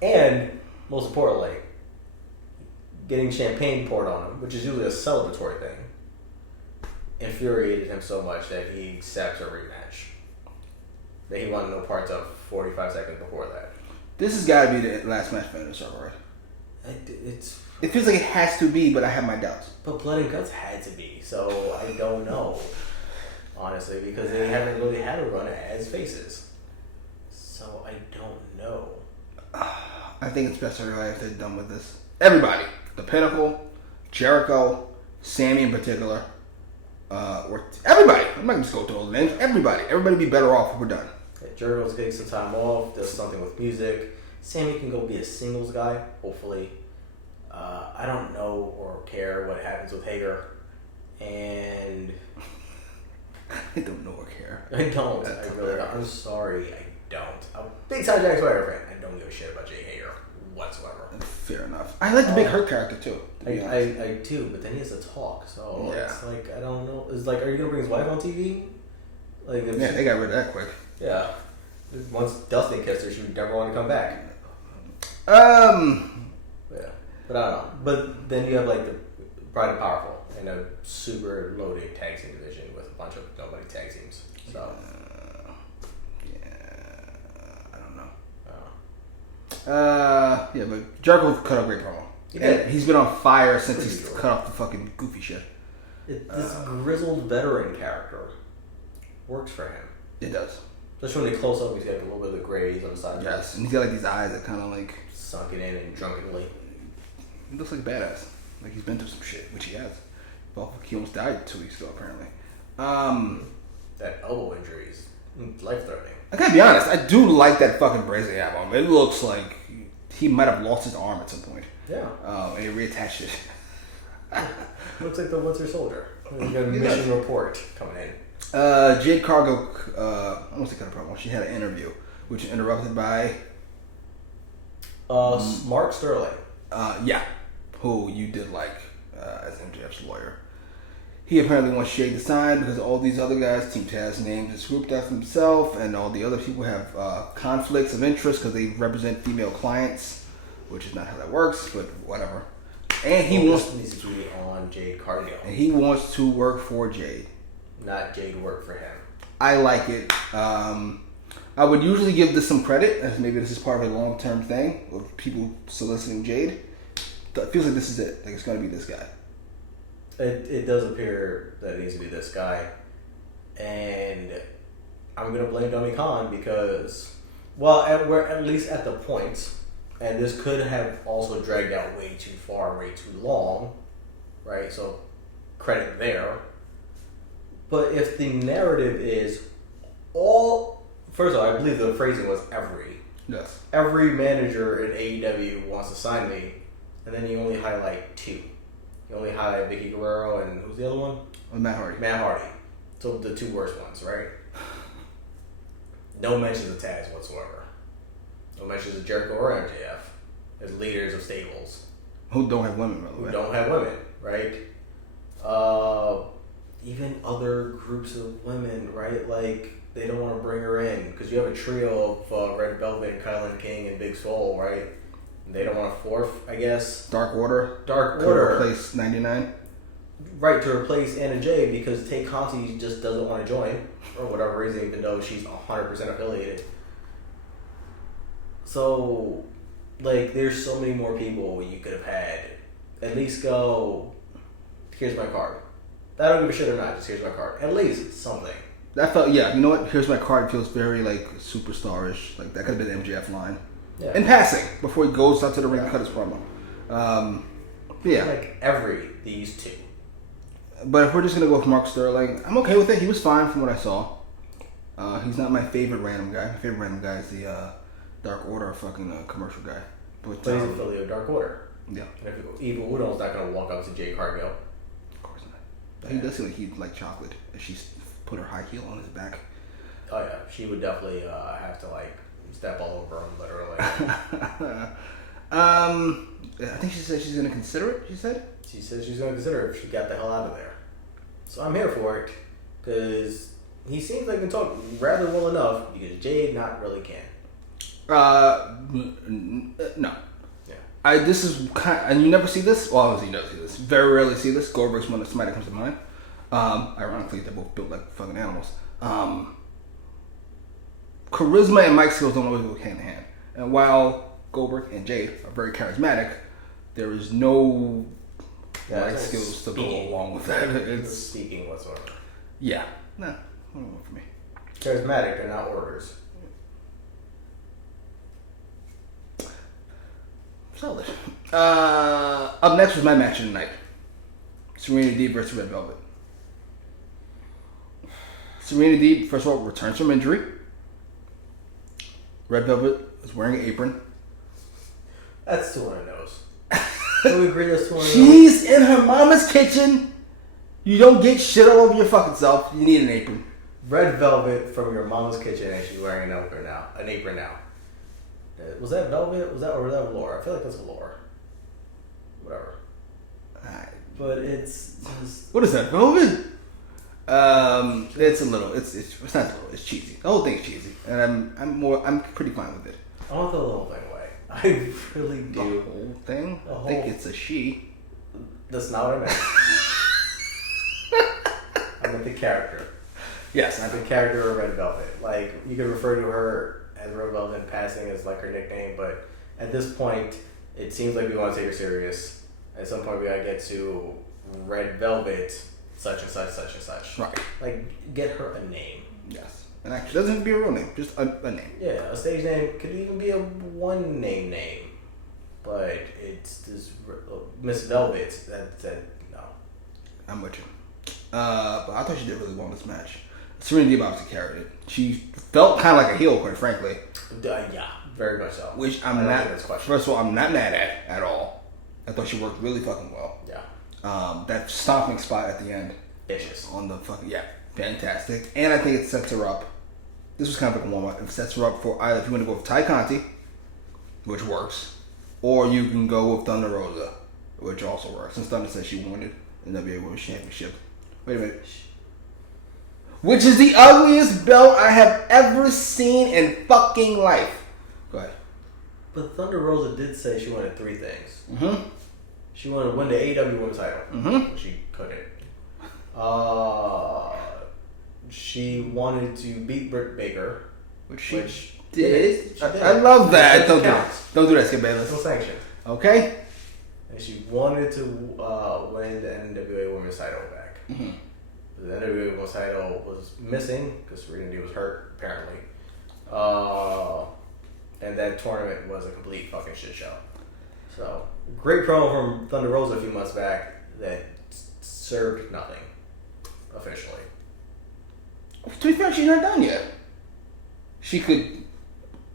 And, most importantly, getting champagne poured on him, which is usually a celebratory thing, infuriated him so much that he accepts a rematch that he wanted no parts of 45 seconds before that. This has got to be the last match for the circle, right? It feels like it has to be, but I have my doubts. But Blood and Guts had to be, so I don't know, honestly, because they haven't really had a run as faces. So I don't know. I think it's best if they're done with this. Everybody. The Pinnacle, Jericho, Sammy in particular, or everybody. I'm not going to just go through all the names. Everybody be better off if we're done. Yeah, Jericho's getting some time off, does something with music. Sammy can go be a singles guy, hopefully. I don't know or care what happens with Hager. And I don't know or care. I don't. I really don't. I'm sorry, I don't. I'm a big time Jack Swagger fan. I don't give a shit about Jay Hager whatsoever. Fair enough. I like the Big Hurt character too. I do, but then he has to talk, so it's like I don't know. It's like, are you gonna bring his wife on TV? Like, yeah, they got rid of that quick. Yeah. Once Dustin kissed her, she would never want to come back. Yeah, but I don't know. But then you have like the Bright and Powerful and a super loaded tag team division with a bunch of nobody tag teams. So I don't know. Yeah, but Jericho cut a great promo. He's been on fire since he's cut off the fucking goofy shit. This grizzled veteran character works for him. It does. Especially when they close up, he's got a little bit of the grays on the side. Yes, and he's got like these eyes that kind of like sunken in and drunkenly. He looks like a badass. Like he's been through some shit, which he has. Well, he almost died 2 weeks ago, apparently. That elbow injury is life-threatening. I gotta be honest, I do like that fucking brace they have on. It looks like he might have lost his arm at some point. Yeah. And he reattached it. Looks like the Winter Soldier. We got a mission report coming in. Jade Cargill, I don't want to cut a promo. She had an interview, which was interrupted by Mark Sterling. Yeah, who you did like as MJF's lawyer. He apparently wants Jade to sign because all these other guys, Team Taz named this group after himself, and all the other people have conflicts of interest because they represent female clients, which is not how that works, but whatever. And he wants needs to be on Jade Cargill. And he wants to work for Jade. Not Jade work for him. I like it. I would usually give this some credit, as maybe this is part of a long-term thing of people soliciting Jade. It feels like this is it. Like it's going to be this guy. It does appear that it needs to be this guy. And I'm going to blame Dummy Khan because, well, we're at least at the point, and this could have also dragged out way too far, way too long, right? So credit there. But if the narrative is first of all, I believe the phrasing was every. Yes. Every manager in AEW wants to sign me, and then you only highlight two. You only highlight Vicky Guerrero and who's the other one? Matt Hardy. Matt Hardy. So the two worst ones, right? No mentions of Taz whatsoever. No mentions of Jericho or MJF as leaders of stables. Who don't have women, by the way. Who don't have women, right? Even other groups of women, right? Like, they don't want to bring her in because you have a trio of Red Velvet, Kylan King, and Big Swole, right? They don't want a fourth, I guess. Dark Order. Dark Could Order. replace 99. Right, to replace Anna Jay because Tay Conti just doesn't want to join for whatever reason, even though she's 100% affiliated. So, like, there's so many more people you could have had. At least go here's my card. I don't give a shit or not, just here's my card. At least something. That felt, yeah, you know what? Here's my card feels very, like, superstar-ish. Like, that could have been the MJF line. Yeah. In passing, before he goes out to the ring and cut his promo. Yeah. Like these two. But if we're just going to go with Mark Sterling, I'm okay with it. He was fine from what I saw. He's not my favorite random guy. My favorite random guy is the Dark Order fucking commercial guy. But he's affiliate of Dark Order. Yeah. And if Evil Uno's not going to walk up to Jay Cargill. Of course not. He does seem like he'd like chocolate if she put her high heel on his back. Oh yeah, she would definitely have to like step all over him, literally. I think she said she's going to consider it, she said? She said she's going to consider it if she got the hell out of there. So I'm here for it, because he seems like he can talk rather well enough, because Jade not really can. No. Yeah. This is kind of, and you never see this? Well, obviously you never see this. Very rarely see this. Goldberg's one that somebody comes to mind. Ironically, they're both built like fucking animals. Charisma and mic skills don't always go hand in hand. And while Goldberg and Jade are very charismatic, there is no mic skills to go along with that. It's speaking whatsoever. Yeah. Nah, don't work for me. Charismatic, they're not orders. Solid. Up next was my match of the night. Serena Deeb versus Red Velvet. Serena Deeb, first of all, returns from injury. Red Velvet is wearing an apron. That's too on the nose. Can we agree that's too on the nose? She's in her mama's kitchen. You don't get shit all over your fucking self. You need an apron. Red Velvet from your mama's kitchen, and she's wearing an apron now. Was that Velvet? Was that Laura? I feel like that's Laura. Whatever. But it's just... What is that, Velvet? It's a little. It's not a little. It's cheesy. The whole thing's cheesy, and I'm pretty fine with it. I want the little thing away. I really do. The whole thing. I think it's a she. That's not what I meant. I meant the character. Yes, not the character of Red Velvet. Like, you could refer to her as Red Velvet in passing as like her nickname, but at this point, it seems like we want to take her serious. At some point, we gotta get to Red Velvet, such and such, such and such. Right. Like, get her a name. Yes. And actually, it doesn't have to be a real name, just a name. Yeah, a stage name could even be a one name. But it's this Miss Velvet that no. I'm with you. But I thought she did really well in this match. Serena Deeb obviously carried it. She felt kind of like a heel, quite frankly. Yeah, very much so. Which I'm not. First of all, I'm not mad at all. I thought she worked really fucking well. Yeah. That stomping spot at the end. Vicious. On the fucking fantastic. And I think it sets her up. This was kind of like a warm up. It sets her up for either if you want to go with Ty Conti, which works, or you can go with Thunder Rosa, which also works. Since Thunder said she wanted the WWE Women's Championship. Wait a minute. Which is the ugliest belt I have ever seen in fucking life. Go ahead. But Thunder Rosa did say she wanted three things. Mm-hmm. She wanted to win the AEW Women's title. Mm-hmm. She couldn't. She wanted to beat Britt Baker. Which she did. She did. I love that. Don't do that, Skip Bayless. No sanction. Okay. And she wanted to win the NWA Women's title back. Mm-hmm. The NWA Women's title was missing because Serena Deeb was hurt, apparently. And that tournament was a complete fucking shit show. So, great promo from Thunder Rosa a few months back that served nothing, officially. To be fair, she's not done yet. She could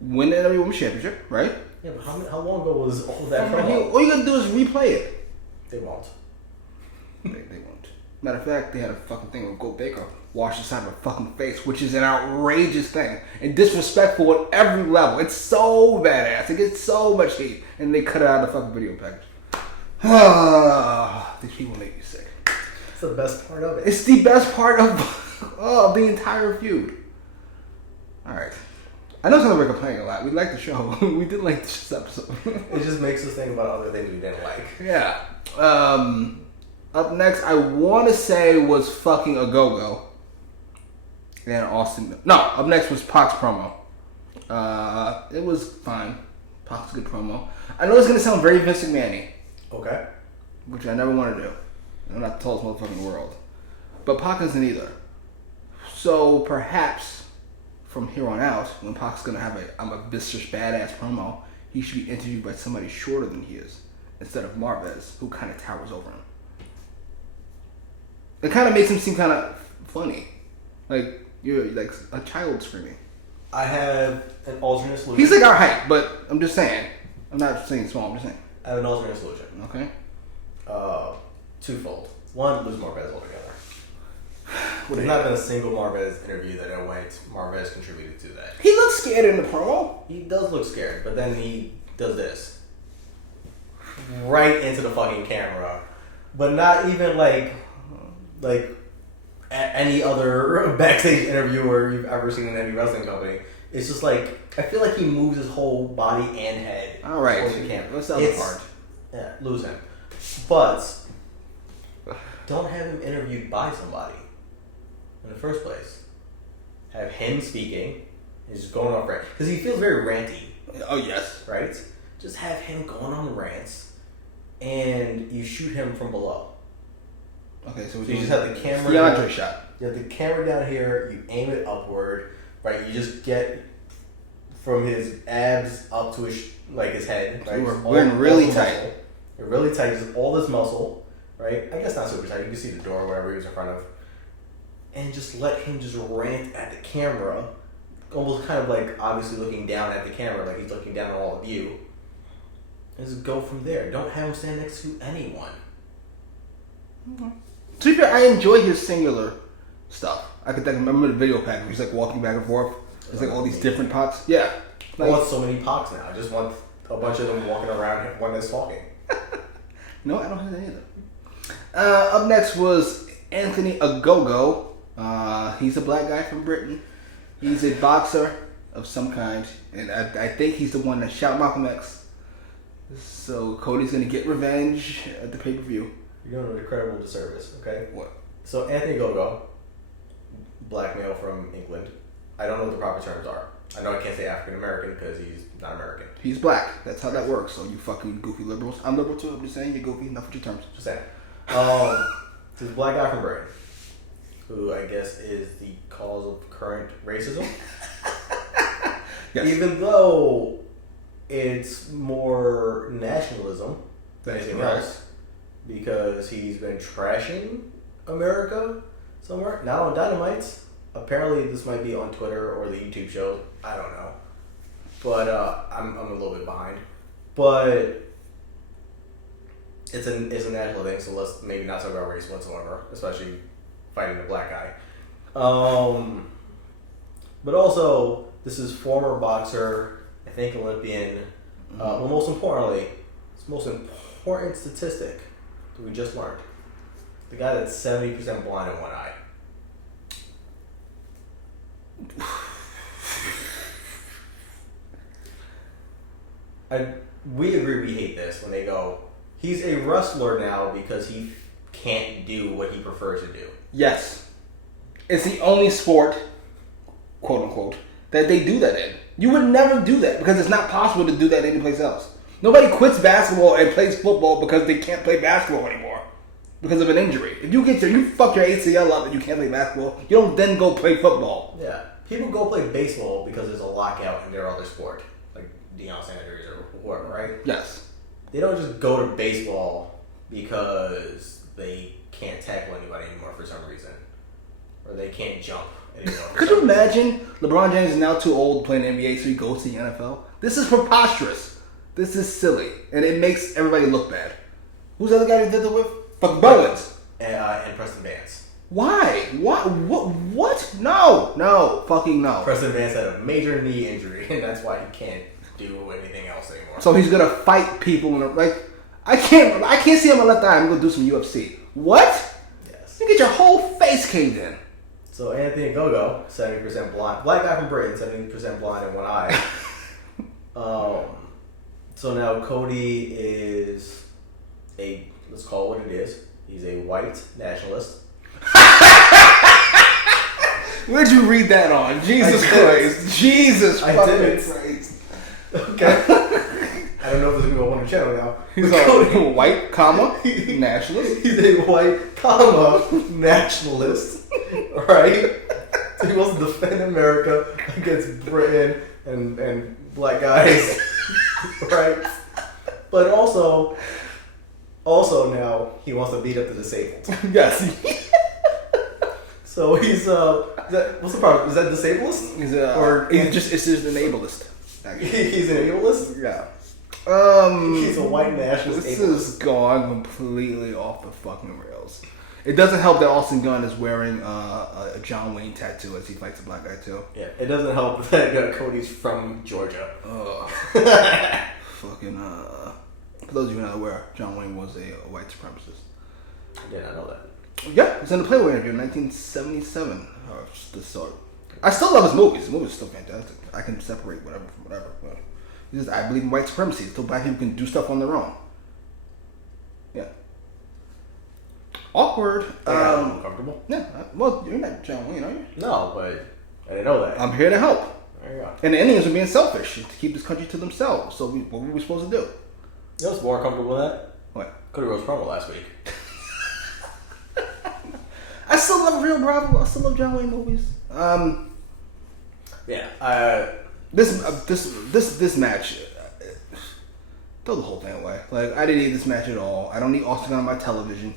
win the NWA Women's Championship, right? Yeah, but how long ago was all that promo? All you gotta do is replay it. They won't. They won't. Matter of fact, they had a fucking thing with Gold Baker wash the side of her fucking face, which is an outrageous thing and disrespectful at every level. It's so badass. It gets so much heat, and they cut it out of the fucking video package. These people make me sick. It's the best part of it. It's the best part of the entire feud. All right. I know something we're complaining a lot. We like the show. We did like this episode. It just makes us think about other things we didn't like. Yeah. Up next, I want to say was fucking a go-go. And Austin. No, up next was Pac's promo. It was fine. Pac's a good promo. I know it's going to sound very Vince McMahon-y. Okay. Which I never want to do. I'm not the tallest motherfucker in the world. But Pac isn't either. So perhaps from here on out, when Pac's gonna have I'm a vicious badass promo, he should be interviewed by somebody shorter than he is, instead of Marvez, who kind of towers over him. It kind of makes him seem kind of funny. Like, you're like a child screaming. I have an alternate solution. He's like our height, but I'm just saying. I'm not saying small, I'm just saying. I have an alternate solution. Okay. Twofold. One, lose Marvez altogether. There's not been a single Marvez interview that I went, Marvez contributed to that. He looks scared in the promo. He does look scared, but then he does this. Right into the fucking camera. But not even like any other backstage interviewer you've ever seen in any wrestling company. It's just like, I feel like he moves his whole body and head Alright. towards the camera. What's the other part? Yeah, lose him. But don't have him interviewed by somebody in the first place. Have him speaking. He's just going off rant. Because he feels very ranty. Oh, yes. Right? Just have him going on the rants and you shoot him from below. Okay, so you just have the camera DeAndre shot. You have the camera down here, you aim it upward, right? You just get from his abs up to his head, right? We're really tight. You're really tight, just all this muscle, right? I guess not super tight, you can see the door or whatever he was in front of. And just let him just rant at the camera, almost kind of like obviously looking down at the camera, like he's looking down on all of you. And just go from there. Don't have him stand next to anyone. Okay. To be fair, I enjoy his singular stuff. I remember the video pack. He's like walking back and forth. There's like all these different pots. Yeah. I want so many pots now. I just want a bunch of them walking around when they're talking. No, I don't have that either. Up next was Anthony Ogogo. He's a black guy from Britain. He's a boxer of some kind. And I think he's the one that shot Malcolm X. So Cody's going to get revenge at the pay-per-view. You're doing an incredible disservice, okay? What? So Anthony Ogogo, black male from England. I don't know what the proper terms are. I know I can't say African American because he's not American. He's black. That's how that works. So you fucking goofy liberals. I'm liberal too. I'm just saying you're goofy. Enough with your terms. Just saying. This black guy from Britain, who I guess is the cause of current racism. Yes. Even though it's more nationalism than anything else. Because he's been trashing America somewhere. Not on Dynamite. Apparently this might be on Twitter or the YouTube show. I don't know. But I'm a little bit behind. But it's a national thing, so let's maybe not talk about race whatsoever. Especially fighting a black guy. But also, this is former boxer, I think Olympian. Well, most importantly, it's the most important statistic that we just learned. The guy that's 70% blind in one eye. We agree we hate this when they go, he's a wrestler now because he can't do what he prefers to do. Yes. It's the only sport, quote unquote, that they do that in. You would never do that because it's not possible to do that anyplace else. Nobody quits basketball and plays football because they can't play basketball anymore because of an injury. If you fuck your ACL up and you can't play basketball, you don't then go play football. Yeah. People go play baseball because there's a lockout in their other sport, like Deion Sanders or whoever, right? Yes. They don't just go to baseball because they can't tackle anybody anymore for some reason. Or they can't jump anymore. Could you imagine LeBron James is now too old to play in the NBA, so he goes to the NFL? This is preposterous. This is silly. And it makes everybody look bad. Who's the other guy who did it with? Fuck Bowens. And Preston Vance. Why? What? No. Fucking no. Preston Vance had a major knee injury, and that's why he can't do anything else anymore. So he's gonna fight people I can't see him on the left eye. I'm gonna do some UFC. What? Yes. You get your whole face caved in. So Anthony Ogogo, 70% blind, black guy from Britain, 70% blind in one eye. So now Cody is let's call it what it is. He's a white nationalist. Where'd you read that on? Jesus Christ. Jesus fucking Christ. Okay. I don't know if this is going to go on the channel now. He's a white, nationalist. He's a white, nationalist. Right? So he wants to defend America against Britain and black guys. Right? But also now he wants to beat up the disabled. Yes. So he's what's the problem? Is that disablest? It's just an ableist. He's an ableist? Yeah. He's a white nationalist. This is going completely off the fucking rails. It doesn't help that Austin Gunn is wearing a John Wayne tattoo as he fights a black guy too. Yeah, it doesn't help that Cody's from Georgia. Fucking for those of you who are not aware, John Wayne was a white supremacist. I did not know that. Yeah, it's in the Playboy interview in 1977. Or this sort. I still love his movies. His movies are still fantastic. I can separate whatever from whatever. But I believe in white supremacy. Still black people can do stuff on their own. Yeah. Awkward. Uncomfortable? Yeah. Well, you're not John Wayne, are you? No, but I didn't know that. I'm here to help. There you go. And the Indians are being selfish to keep this country to themselves. So what were we supposed to do? You know what's more uncomfortable than that? What? Cody Rhodes promo last week. I still love Real Bravo. I still love John Wayne movies. Yeah. This match, throw the whole thing away. Like, I didn't need this match at all. I don't need Austin Gunn on my television.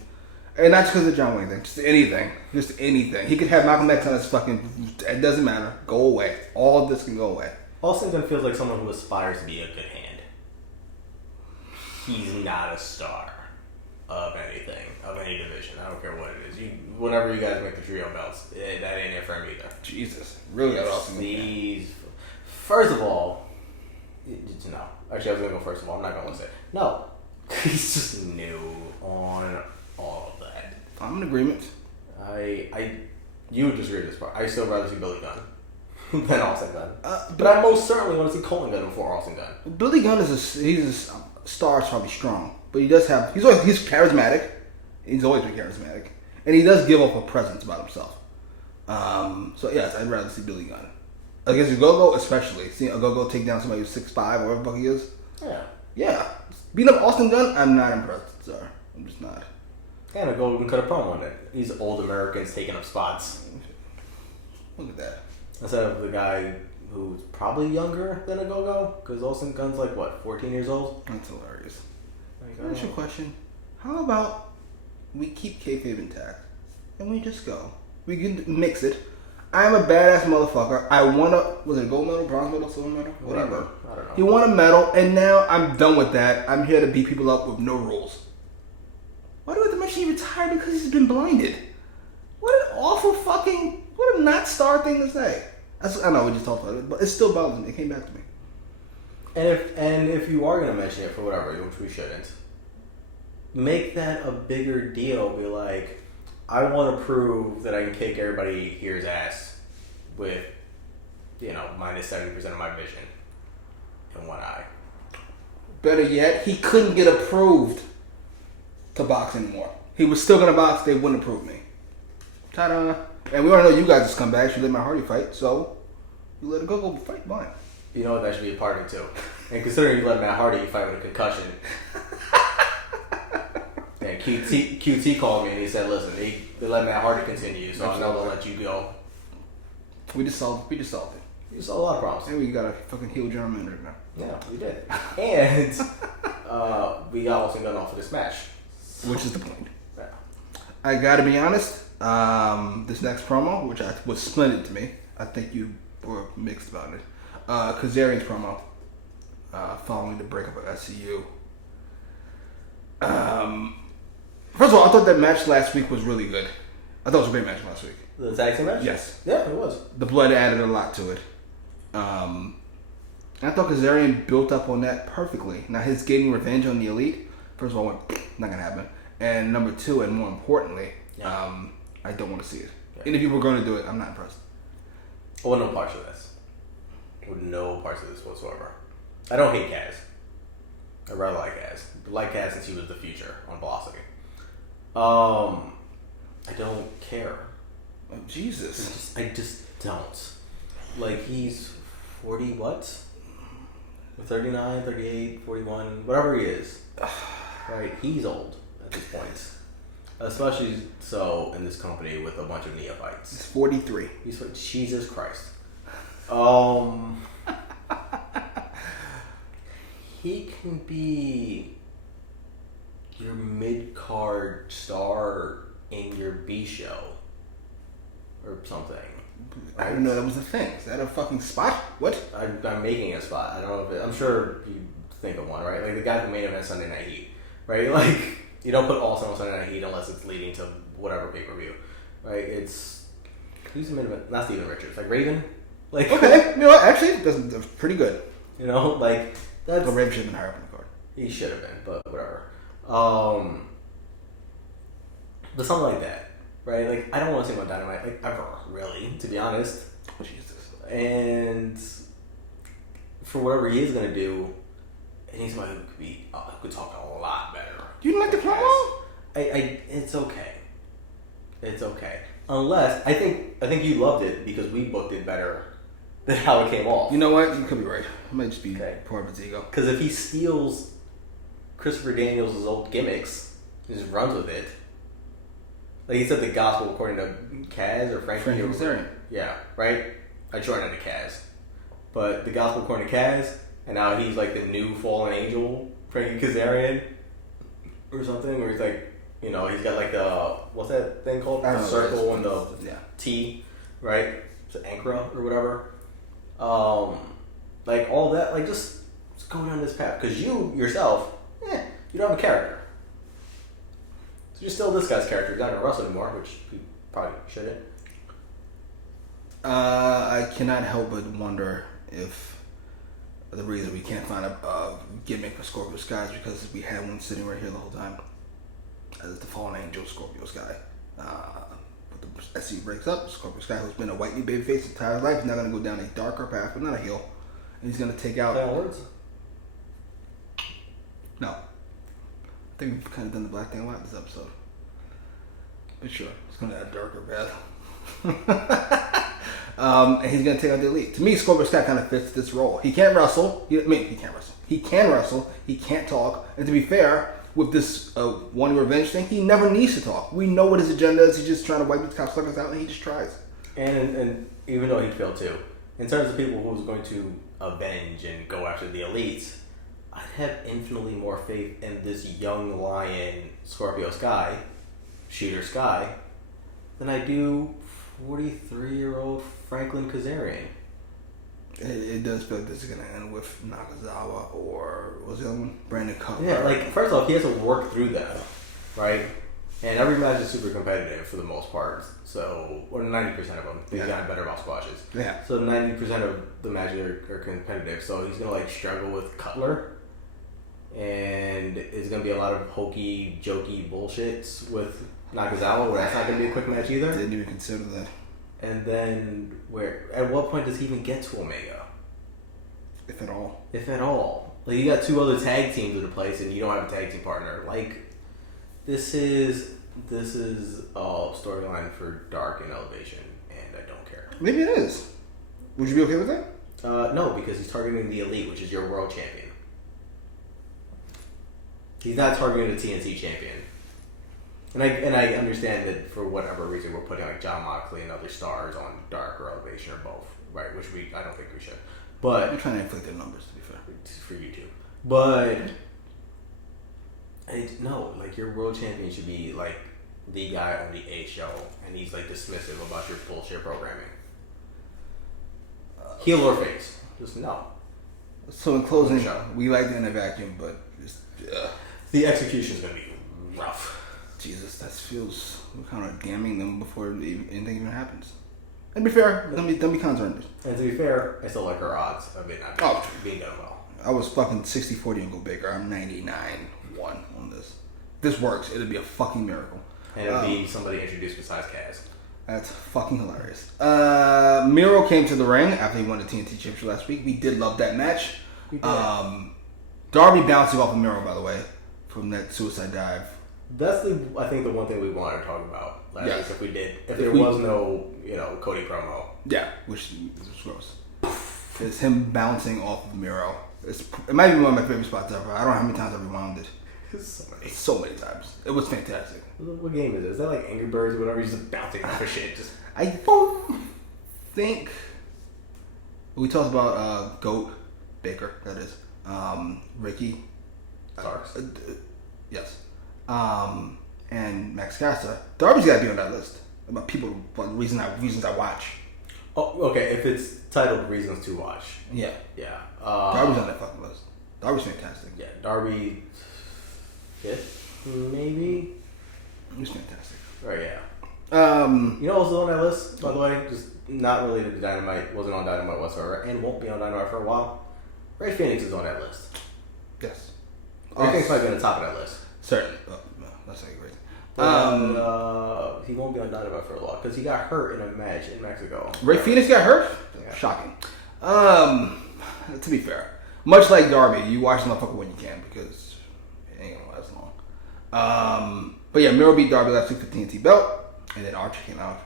And not just because of the John Wayne thing. Just anything. Just anything. He could have Malcolm X on his fucking... It doesn't matter. Go away. All of this can go away. Austin Gunn feels like someone who aspires to be a good hand. He's not a star of anything, of any division. I don't care what it is. Whenever you guys make the trio belts, that ain't it for him either. Jesus. Really got Austin Gunn. First of all, no. Actually, I was going to go first of all. I'm not going to say. No. He's just new on all of that. I'm in agreement. You would disagree with this part. I still rather see Billy Gunn than Austin Gunn. But I most certainly want to see Colin Gunn before Austin Gunn. Billy Gunn he's a star, is probably strong, but he's charismatic. He's always been charismatic, and he does give off a presence about himself. So yes, I'd rather see Billy Gunn against a Go-Go, especially seeing a Go-Go take down somebody who's 6'5", whatever the fuck he is. Yeah. Beating up Austin Gunn, I'm not impressed, sir. I'm just not. And a Go can cut a promo on it. These old Americans taking up spots. Look at that. Instead of the guy who's probably younger than a Go-Go, because Austin Gunn's like, what, 14 years old? That's hilarious. Can I ask you a question? How about we keep kayfabe intact, and we just go? We can mix it. I'm a badass motherfucker. I won was it a gold medal, bronze medal, silver medal? Whatever. I don't know. He won a medal, and now I'm done with that. I'm here to beat people up with no rules. Why do we have to mention he retired because he's been blinded? What an awful what a not star thing to say. I know we just talked about it, but it still bothers me. It came back to me. And if you are going to mention it for whatever, which we shouldn't, make that a bigger deal. Be like, I want to prove that I can kick everybody here's ass with, minus 70% of my vision in one eye. Better yet, he couldn't get approved to box anymore. He was still going to box. They wouldn't approve me. Ta-da. And we already know you guys just come back. You let my Hardy fight, so you let it go fight. Fine. You know what? That should be a part of it, too. And considering you let Matt Hardy fight with a concussion. And QT called me and he said, listen, they let Matt Hardy continue, so I know they'll let you go. We just solved it. You solved a lot of problems. And we got a fucking heel general manager now. Yeah, we did. And we got Austin Gunn off of this match. Which is the point. Yeah. I gotta be honest, this next promo, which was splendid to me, I think you were mixed about it. Kazarian's promo, following the breakup of SCU. First of all, I thought that match last week was really good. I thought it was a great match last week. The tag team match? Yes. Yeah, it was. The blood added a lot to it. I thought Kazarian built up on that perfectly. Now, his getting revenge on the Elite, first of all, not going to happen. And number two, and more importantly, I don't want to see it. Yeah. And if you were going to do it, I'm not impressed. I want no parts of this. With no parts of this whatsoever. I don't hate Kaz. I rather like Kaz. I like Kaz since he was the future on Velocity. I don't care. Oh, Jesus. I just don't. Like, he's 40 what? 39, 38, 41, whatever he is. Right? He's old at this point. Especially so in this company with a bunch of neophytes. He's 43. He's like, Jesus Christ. He can be your mid-card star in your B show or something. I didn't know that was a thing. Is that a fucking spot? What? I'm making a spot. I don't know if I'm sure you think of one, right? Like the guy who main event Sunday Night Heat, right? Like you don't put All-Star on Sunday Night Heat unless it's leading to whatever pay-per-view, right? It's who's the main event? Not Steven Richards, like Raven. Like okay, you know what? Actually, that's pretty good. You know, like that's. But Raven should have been higher up on the card. He should have been, but whatever. But something like that, right? Like I don't want to see him on Dynamite, like ever, really, to be honest. Oh, Jesus. And for whatever he is gonna do, and he's somebody who could talk a lot better. You didn't like the promo? It's okay. It's okay. Unless I think you loved it because we booked it better than how it came off. You know what? You could be right. It might just be part of his ego. Because if he steals Christopher Daniels' old gimmicks and just runs with it, like he said, the gospel according to Kaz or Frankie Kazarian. Yeah, right. I joined into Kaz, but the gospel according to Kaz, and now he's like the new fallen angel, Frankie Kazarian, or something. Where he's like, you know, he's got like the what's that thing called? The circle and the T, right? It's an ankra or whatever. Like all that, like just go down this path because you yourself, you don't have a character. So you're still this guy's character. You're not gonna wrestle anymore, which you probably shouldn't. I cannot help but wonder if the reason we can't find a gimmick for Scorpio Sky is because we had one sitting right here the whole time. As the fallen angel Scorpio Sky. But the SC breaks up. Scorpio Sky, who's been a white meat babyface his entire life, is now going to go down a darker path, but not a heel. And he's going to take out. Play on words? No. I think we've kind of done the black thing a lot this episode. But sure, it's going to have a darker path. And he's going to take out the Elite. To me, Scorpio Sky kind of fits this role. He can't wrestle. He can't wrestle. He can wrestle. He can't talk. And to be fair, with this one revenge thing, he never needs to talk. We know what his agenda is. He's just trying to wipe the cocksuckers out, and he just tries. And even though he failed too, in terms of people who's going to avenge and go after the elites, I'd have infinitely more faith in this young lion Scorpio Sky, Shooter Sky, than I do 43-year-old Franklin Kazarian. It does feel like this is going to end with Nakazawa or what's the other one? Brandon Cutler. Yeah, like, first off, he has to work through that, right? And every match is super competitive for the most part. So, or 90% of them. He's gotten better about squashes. Yeah. So 90% of the matches are competitive. So he's going to, like, struggle with Cutler. And it's going to be a lot of hokey, jokey bullshits with Nakazawa, where that's not going to be a quick match either. Didn't even consider that. And then, at what point does he even get to Omega? If at all. If at all. Like, you got two other tag teams in the place, and you don't have a tag team partner. Like, this is a storyline for Dark and Elevation, and I don't care. Maybe it is. Would you be okay with that? No, because he's targeting the Elite, which is your world champion. He's not targeting the TNT champion. And I understand that for whatever reason we're putting like Jon Moxley and other stars on Dark or Elevation or both, right? Which I don't think we should. But you're trying to inflate their numbers, to be fair, for YouTube. But no, like your world champion should be like the guy on the A show, and he's like dismissive about your bullshit programming. Heel or face, just no. So in closing, we like the in a vacuum, but just, the execution's gonna be rough. Jesus, that feels kind of damning them before anything even happens. And to be fair, don't be concerned. And to be fair, I still like our odds of it not being done well. I was fucking 60-40 and go bigger. I'm 99-1 on this. This works. It'll be a fucking miracle. And it'll be somebody introduced besides Kaz. That's fucking hilarious. Miro came to the ring after he won the TNT Championship last week. We did love that match. We did. Darby bouncing off of Miro, by the way, from that suicide dive. That's I think the one thing we wanted to talk about last week. If there was no, Cody promo. Yeah, which was gross. It's him bouncing off of Miro. It might be one of my favorite spots ever. I don't know how many times I've rewound it. So many times. It was fantastic. What game is it? Is that like Angry Birds or whatever? He's just bouncing off of shit. Just I think we talked about Goat Baker. That is Ricky Starks. Yes. And Max Caster. Darby's got to be on that list about people. Reasons I watch. Oh, okay. If it's titled "Reasons to Watch," yeah. Darby's on that fucking list. Darby's fantastic. Yeah, Darby fifth, maybe. He's fantastic. Right, yeah. You know what's on that list, by the way? Just not related to Dynamite. Wasn't on Dynamite whatsoever, and won't be on Dynamite for a while. Ray Phoenix is on that list. Yes. Ray Phoenix might be on the top of that list. Certainly. No, that's not great. He won't be on Dynamite for a while because he got hurt in a match in Mexico. Ray Phoenix got hurt? Yeah. Shocking. To be fair, much like Darby, you watch the motherfucker when you can because it ain't gonna last long. But yeah, Miro beat Darby last week for TNT belt, and then Archer came out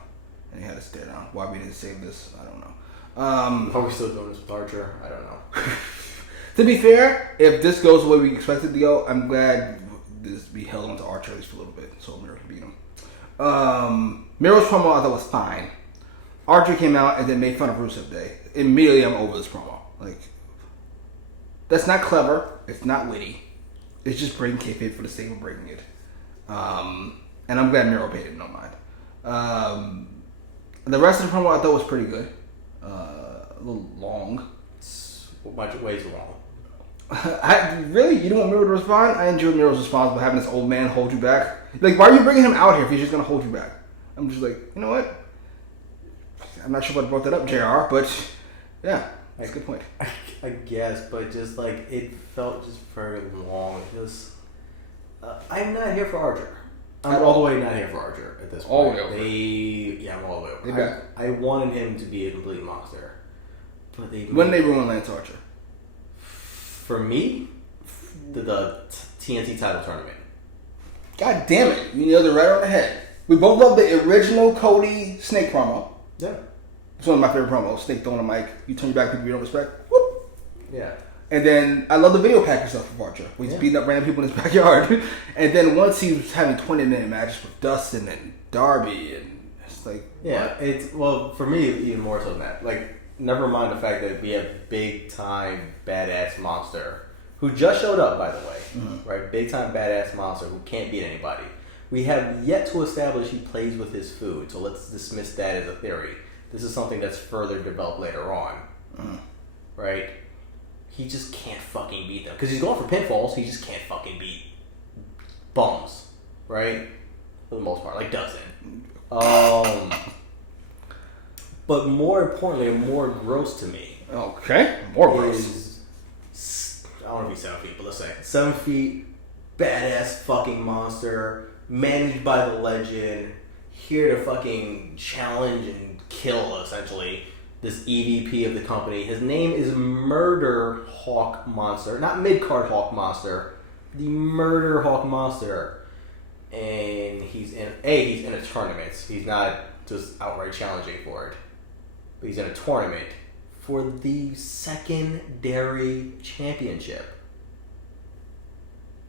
and he had to stare down. Why we didn't save this, I don't know. Are we still doing this with Archer? I don't know. To be fair, if this goes the way we expect it to go, I'm glad we held on to Archer at least for a little bit so Miro can beat him. Miro's promo I thought was fine. Archer came out and then made fun of Rusev Day. Immediately I'm over this promo. Like, that's not clever. It's not witty. It's just breaking kayfabe for the sake of breaking it. And I'm glad Miro paid it, no mind. The rest of the promo I thought was pretty good. A little long. It's way too long. Really? You don't want Miro to respond? I enjoyed Miro's response by having this old man hold you back. Like, why are you bringing him out here if he's just going to hold you back? I'm just like, you know what? I'm not sure what brought that up, JR, but yeah, that's a good point. I guess, but just like, it felt just very long. Just, I'm not here for Archer. I'm all the way not here for Archer at this point. All the way over. I'm all the way over. I wanted him to be a complete monster. But when they ruined Lance Archer? For me, the TNT title tournament. God damn it. You nailed it right on the head. We both love the original Cody Snake promo. Yeah. It's one of my favorite promos. Snake throwing a mic. You turn your back to people you don't respect. Whoop. Yeah. And then I love the video package stuff of Archer. Where he's beating up random people in his backyard. And then once he was having 20-minute matches with Dustin and Darby, and it's like, yeah, well, for me, even more so than that. Like, never mind the fact that we have big time badass monster who just showed up, by the way, right? Big time badass monster who can't beat anybody. We have yet to establish he plays with his food, so let's dismiss that as a theory. This is something that's further developed later on, right? He just can't fucking beat them because he's going for pinfalls. He just can't fucking beat bums, right? For the most part, like Dustin. But more importantly, and more gross to me. Okay, more gross. I don't want to be 7 feet, but let's say 7 feet, badass fucking monster, managed by the legend, here to fucking challenge and kill, essentially, this EVP of the company. His name is Murder Hawk Monster, not Mid-Card Hawk Monster, the Murder Hawk Monster. And he's in a tournament. He's not just outright challenging for it. But he's in a tournament for the secondary championship.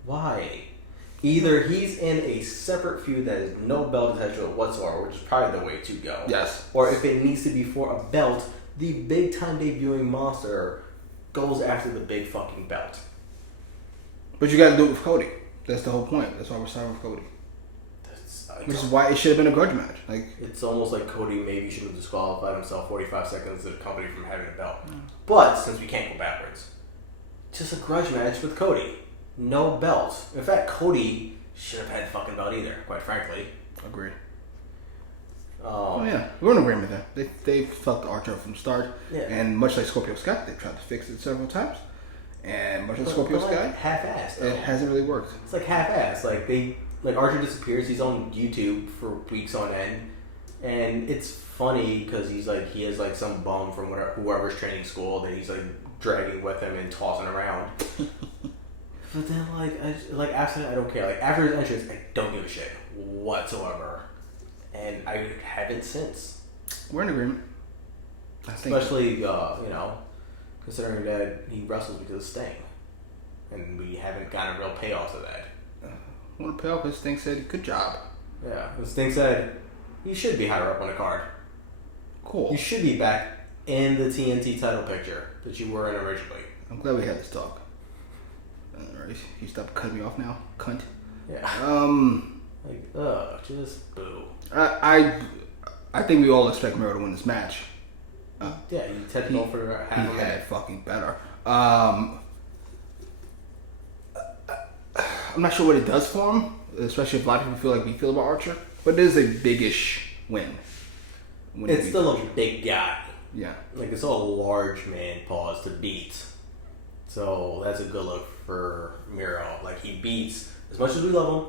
Why? Either he's in a separate feud that has no belt attached to it whatsoever, which is probably the way to go. Yes. Or if it needs to be for a belt, the big time debuting monster goes after the big fucking belt. But you gotta do it with Cody. That's the whole point. That's why we're starting with Cody. Which is why it should have been a grudge match. Like, it's almost like Cody maybe should have disqualified himself 45 seconds to the company from having a belt. But since we can't go backwards, just a grudge match with Cody. No belt. In fact, Cody should have had the fucking belt either, quite frankly. Agreed. Oh yeah, we're in agreement there. They fucked Archer from the start. Yeah. And much like Scorpio Sky, they've tried to fix it several times. And much like Scorpio Sky, half-assed. It hasn't really worked. It's like half-assed. Like Archer disappears. He's on YouTube for weeks on end, and it's funny because he has like some bum from whoever's training school that he's like dragging with him and tossing around. But then after I don't care. Like after his entrance, I don't give a shit whatsoever, and I haven't since. We're in agreement. Especially considering that he wrestles because of Sting, and we haven't gotten a real payoff to that. Want to pay off? His Sting said, "Good job." Yeah, and Sting said, "You should be higher up on the card. Cool. You should be back in the TNT title picture that you were in originally." I'm glad we had this talk. Alright, you stop cutting me off now, cunt. Yeah. Just boo. I think we all expect Miro to win this match. Yeah, you had to go for half a He minute. had fucking better. I'm not sure what it does for him, especially if a lot of people feel like we feel about Archer. But it is a big-ish win. It's still a big guy. Yeah. Like, it's still a large man pause to beat. So that's a good look for Miro. Like, he beats, as much as we love him,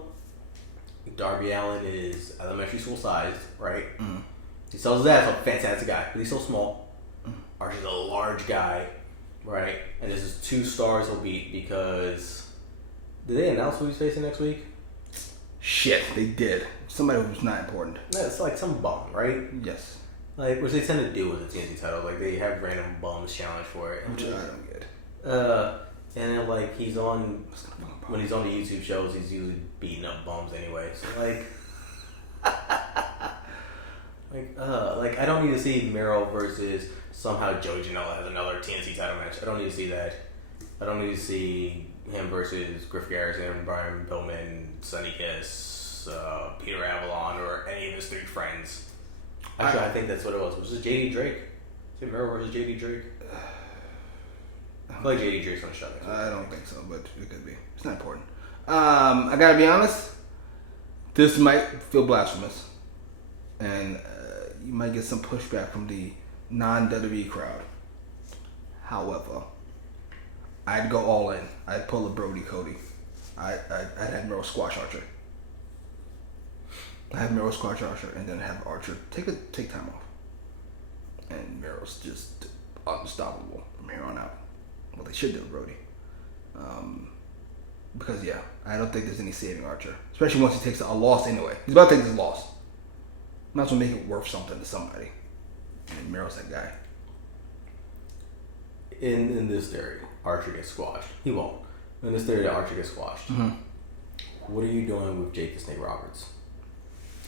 Darby Allin is elementary school sized, right? Mm-hmm. He sells his ass, a fantastic guy, but he's so small. Mm-hmm. Archer's a large guy, right? And this is 2 stars he'll beat because... Did they announce who he's facing next week? Shit, they did. Somebody who's not important. Yeah, it's like some bum, right? Yes. Like, which they tend to do with the TNT title. Like, they have random bums challenge for it. Which I don't get. And then, like, he's on... When he's on the YouTube shows, he's usually beating up bums anyway. So, like... like, I don't need to see Miro versus somehow Joey Janela has another TNT title match. I don't need to see that. I don't need to see him versus Griff Garrison, Brian Pillman, Sonny Kiss, Peter Avalon, or any of his 3 friends. Actually, I think that's what it was. Was it JD Drake? Is it Miro versus JD Drake? I feel like JD Drake's gonna shut it. I don't think so, but it could be. It's not important. I gotta be honest. This might feel blasphemous, and you might get some pushback from the non-WWE crowd. However, I'd go all in. I'd pull a Brody Cody. I'd have Miro squash Archer. I have Miro squash Archer, and then have Archer take time off. And Miro's just unstoppable from here on out. Well, they should do Brody. Because yeah, I don't think there's any saving Archer, especially once he takes a loss anyway. He's about to take this loss. Might as well make it worth something to somebody. And Miro's that guy. In this theory, Archer gets squashed. He won't. In this theory, Archer gets squashed. Mm-hmm. What are you doing with Jake the Snake Roberts?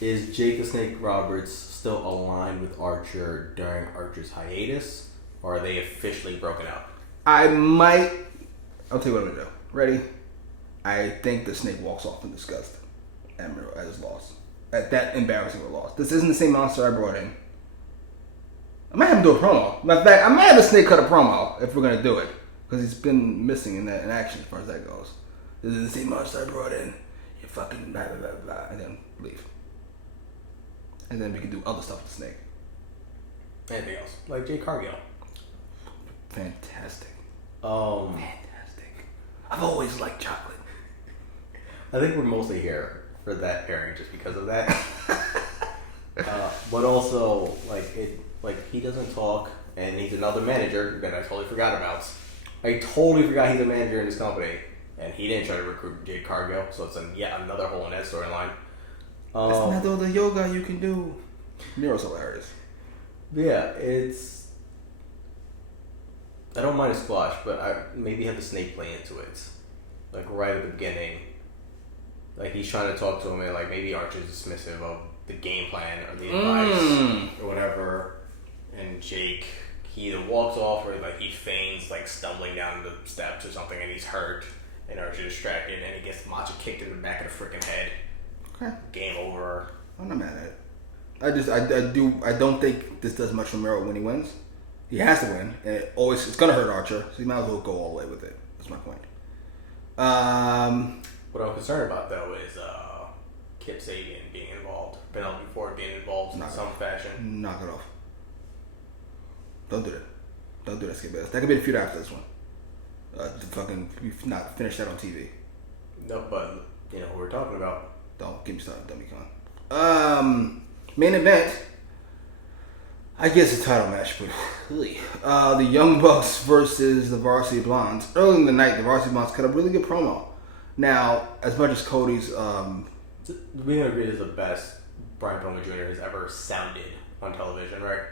Is Jake the Snake Roberts still aligned with Archer during Archer's hiatus, or are they officially broken up? I'll tell you what I'm gonna do. Ready? I think the Snake walks off in disgust at his loss. At that embarrassing of a loss. This isn't the same monster I brought in. I might have him do a promo. Matter of fact, I might have the Snake cut a promo if we're gonna do it, because he's been missing in action as far as that goes. This is the same monster I brought in. You fucking blah blah blah blah, and then leave. And then we can do other stuff with the Snake. Anything else? Like Jay Cargill. Fantastic. Fantastic. I've always liked chocolate. I think we're mostly here for that pairing just because of that. But also, he doesn't talk, and he's another manager that I totally forgot about. I totally forgot he's a manager in this company, and he didn't try to recruit Jade Cargill, so it's yet another hole in that storyline. That's not all the yoga you can do. Miro's hilarious. Yeah, I don't mind a squash, but I maybe have the Snake play into it. Like, right at the beginning. Like, he's trying to talk to him, and, like, maybe Archer's dismissive of the game plan or the advice or whatever. And Jake, he either walks off or, like, he feigns, like, stumbling down the steps or something, and he's hurt. And Archer's distracted, and he gets Macho kicked in the back of the freaking head. Okay. Game over. I'm not mad at it. I don't think this does much for Miro when he wins. He has to win, and it's gonna hurt Archer, so he might as well go all the way with it. That's my point. What I'm concerned about though is Kip Sabian being involved, Penelope Ford being involved in some fashion. Knock it off. Don't do that. Don't do that, Skip Bayless. That could be the feud after this one. Not finish that on TV. No, but you know who we're talking about. Don't get me started, dummy con. Main event. I guess a title match, but really, the Young Bucks versus the Varsity Blondes. Early in the night, the Varsity Blondes cut a really good promo. Now, as much as Cody's, we agree is the best Brian Pillman Jr. has ever sounded on television, right?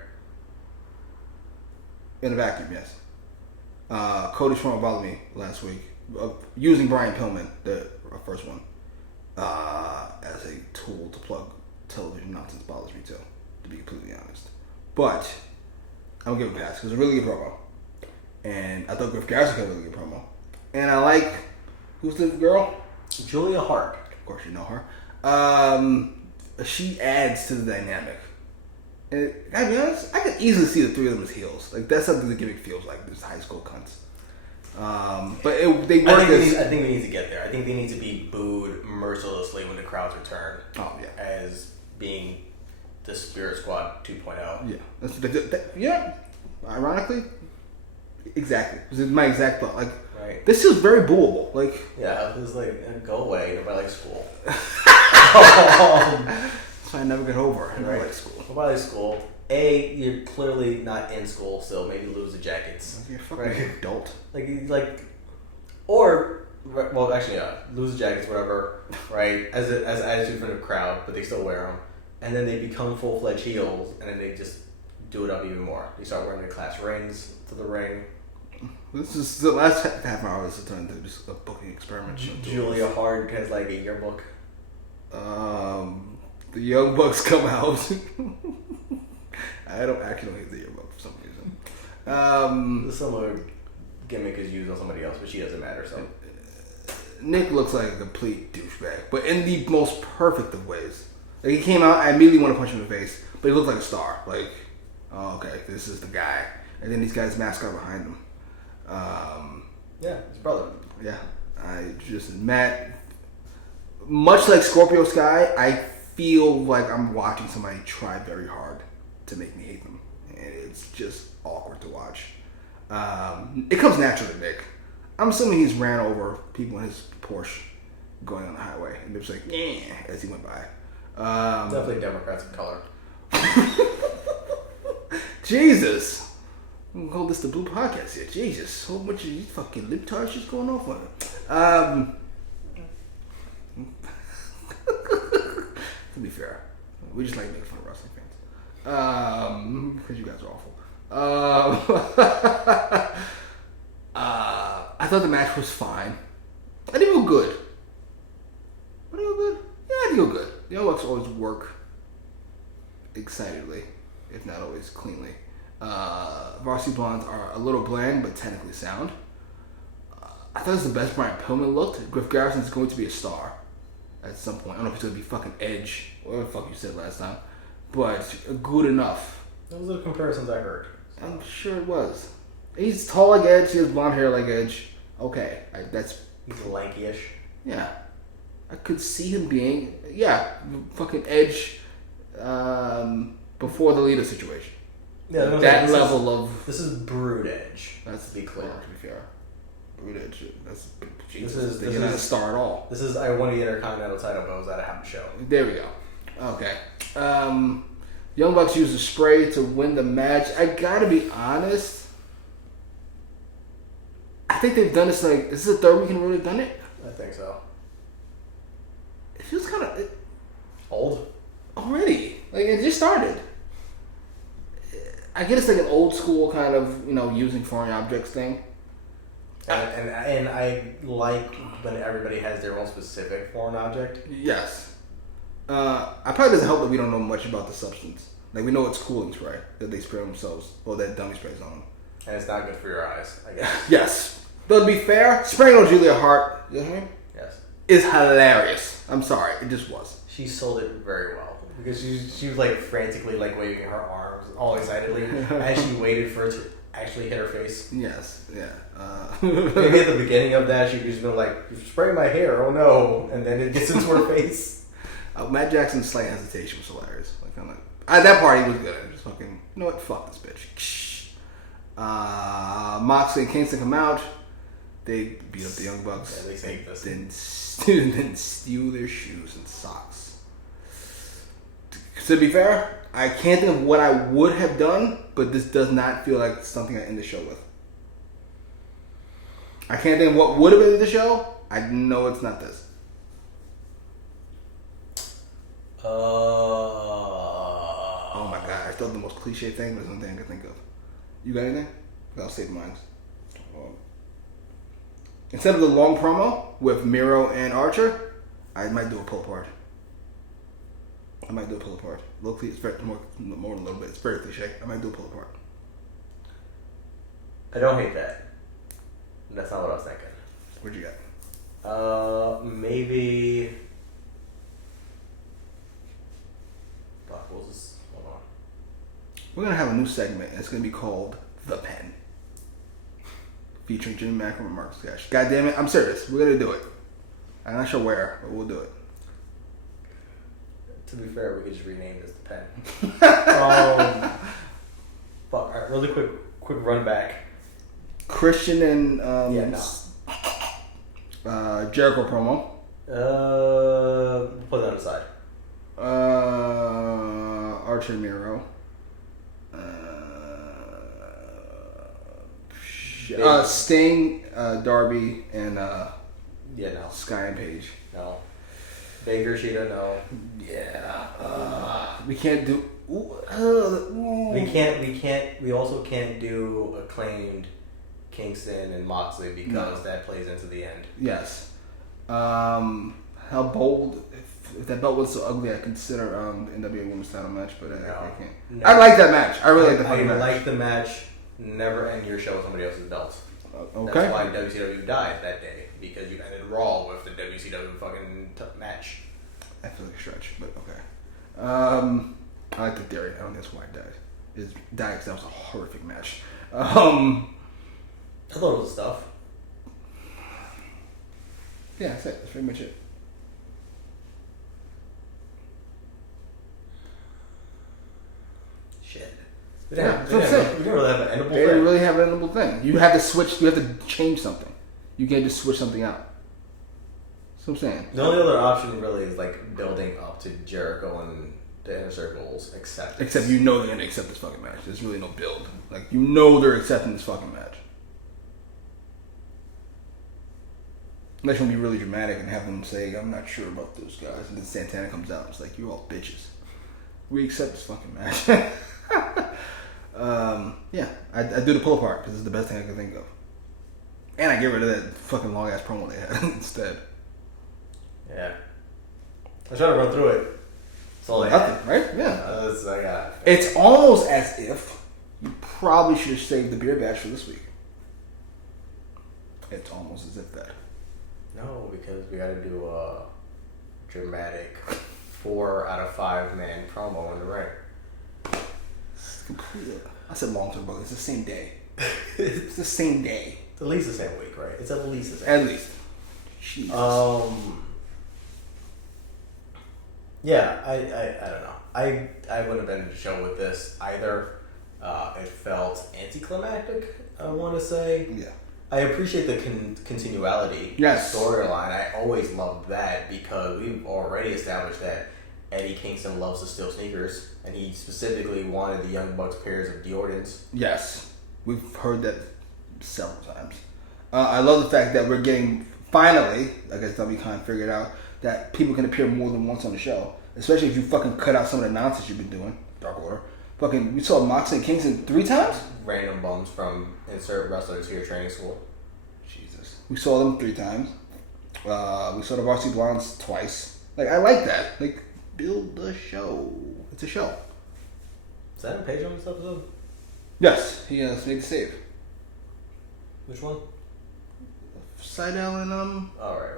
In a vacuum, yes. Cody's promo bothered me last week. Using Brian Pillman, the first one, as a tool to plug television nonsense bothers me too, to be completely honest. But I'm gonna give it a pass because it's a really good promo. And I thought Griff Garrison had a really good promo. And I like, who's the girl? Julia Hart. Of course you know her. She adds to the dynamic. And I be honest, I could easily see the three of them as heels. Like that's something the gimmick feels like. There's high school cunts. But they work I think we need to get there. I think they need to be booed mercilessly when the crowds return. Oh yeah. As being the Spirit Squad 2.0. Yeah. Yeah. Ironically, exactly. This is my exact thought. Like, right. This is very booable. Like, yeah, it's like go away. Nobody likes school. So I never get over. I never Right. like school. Nobody likes school. You're clearly not in school, so maybe lose the jackets. You're a fucking Right. adult. Lose the jackets, whatever. Right, as attitude for the crowd, but they still wear them, and then they become full-fledged heels, and then they just do it up even more. They start wearing their class rings to the ring. This is the last half hour. This is turned into just a booking experiment. Julia Hart has like a yearbook. The Young Bucks come out. I don't actually hate the yearbook for some reason. The similar gimmick is used on somebody else, but she doesn't matter. So Nick looks like a complete douchebag, but in the most perfect of ways. Like he came out, I immediately want to punch him in the face, but he looked like a star. Like, oh, okay, this is the guy. And then these guys mascot behind him. yeah, his brother. Yeah, Matt. Much like Scorpio Sky, I feel like I'm watching somebody try very hard to make me hate them, and it's just awkward to watch. It comes natural to Nick. I'm assuming he's ran over people in his Porsche going on the highway, and they're just like, yeah, as he went by. Definitely Democrats of color. Jesus. I'm gonna call this the Blue Podcast here. Jesus. So much of these fucking libtards just going off on it. To be fair, we just like making fun of wrestling fans. Because you guys are awful. I thought the match was fine. I didn't feel good. I didn't feel good? Yeah, I didn't feel good. The Young Bucks always work excitedly, if not always cleanly. Varsity Blondes are a little bland, but technically sound. I thought it was the best Brian Pillman looked. Griff Garrison's going to be a star at some point. I don't know if he's going to be fucking Edge, whatever the fuck you said last time, but good enough. Those are the comparisons I heard. I'm sure it was. He's tall like Edge, he has blonde hair like Edge. Okay, He's lanky-ish. yeah. I could see him being, fucking Edge before the Lita situation. Yeah, that level of... This is Brood Edge. That's to be clear. To be fair. Brood Edge. That's Jesus. You're not a star at all. This is I won the Intercontinental title, but I was at a half show. There we go. Okay. Young Bucks used a spray to win the match. I gotta be honest. I think they've done this is this the third week in a row they've done it? I think so. It feels kind of... Old? Already. Like, it just started. I get it's like an old school kind of, using foreign objects thing. And I like when everybody has their own specific foreign object. Yes. I probably doesn't help that we don't know much about the substance. Like, we know it's cooling spray that they spray on themselves, or that dummy sprays on them. And it's not good for your eyes, I guess. Yes. Though to be fair, spraying on Julia Hart, Yes. is hilarious. I'm sorry, it just was. She sold it very well. Because she was like frantically like waving her arms all excitedly as she waited for it to actually hit her face. Yes, yeah. Maybe at the beginning of that she was been like, "You sprayed my hair, oh no," and then it gets into her face. Matt Jackson's slight hesitation was hilarious. Like I'm like, that part he was good at. Just fucking, you know what? Fuck this bitch. Moxley and Kingston come out. They beat up the Young Bucks. Yeah, they saved this. Then steal their shoes and socks. To be fair, I can't think of what I would have done, but this does not feel like something I end the show with. I can't think of what would have been the show. I know it's not this. Oh my god, I thought the most cliche thing was one thing I could think of. You got anything? I'll save mine. Instead of the long promo with Miro and Archer, I might do a pull apart. Low key, it's very, more than a little bit. It's very cliche. I might do a pull apart. I don't hate that. That's not what I was thinking. What you got? Maybe. Fuck, what was this? Hold on. We're gonna have a new segment. It's gonna be called The Pen, featuring Jimmy Mackin and Marcus Cash. God damn it, I'm serious. We're gonna do it. I'm not sure where, but we'll do it. To be fair, we could just rename this The Pen. Fuck. Alright, really quick run back. Christian and Jericho promo. Put that aside. Archer and Miro. Sting, Darby, and No. Sky and Paige. No. Baker, Sheeta, no. Yeah. We can't do. We also can't do Acclaimed, Kingston, and Moxley because that plays into the end. Yes. How bold? If that belt was so ugly, I consider NWA Women's Title match, but I can't. No. I like that match. I really like the fucking match. I like the match. Never end your show with somebody else's belt. Okay. That's why WCW died that day, because you ended Raw with the WCW fucking match. I feel like a stretch, but okay. I like the theory. I don't think that's why it died. It died because that was a horrific match. I thought it was stuff. Yeah, that's it. That's pretty much it. Shit. We Yeah, didn't really have an endable They thing. didn't really have an endable thing. You have to switch. You have to change something. You can't just switch something out. That's what I'm saying. The only other option really is like building up to Jericho and the Inner Circle's acceptance. Except you know they're gonna accept this fucking match. There's really no build. Like you know they're accepting this fucking match. Unless you want to be really dramatic and have them say, "I'm not sure about those guys," and then Santana comes out. It's like you're all bitches. We accept this fucking match. Yeah, I do the pull apart because it's the best thing I can think of. And I get rid of that fucking long ass promo they had instead. Yeah. I'm trying to run through it. That's all I got. Nothing, right? Yeah. I got. It's almost as if you probably should have saved the beer batch for this week. It's almost as if that. No, because we got to do a dramatic 4 out of 5 man promo in the ring. It's completely. I said long term, but it's the same day. It's the same day. It's at least the same week, right? It's at least the same. At least. Jesus. Yeah, I don't know. I wouldn't have been in the show with this either. It felt anticlimactic, I want to say. Yeah. I appreciate the continuality Yes. storyline. I always loved that because we've already established that Eddie Kingston loves to steal sneakers, and he specifically wanted the Young Bucks pairs of Jordans. Yes. We've heard that several times. I love the fact that we're getting, finally, I guess W Con figured out, that people can appear more than once on the show. Especially if you fucking cut out some of the nonsense you've been doing. Dark Order. Fucking, we saw Moxley and Kingston 3 times? Random bums from insert wrestlers here training school. Jesus. We saw them 3 times. We saw the Varsity Blondes twice. Like, I like that. Like, build the show. It's a show. Is that a page on this episode? Yes. He made the save. Which one? Seidel and, Oh, right.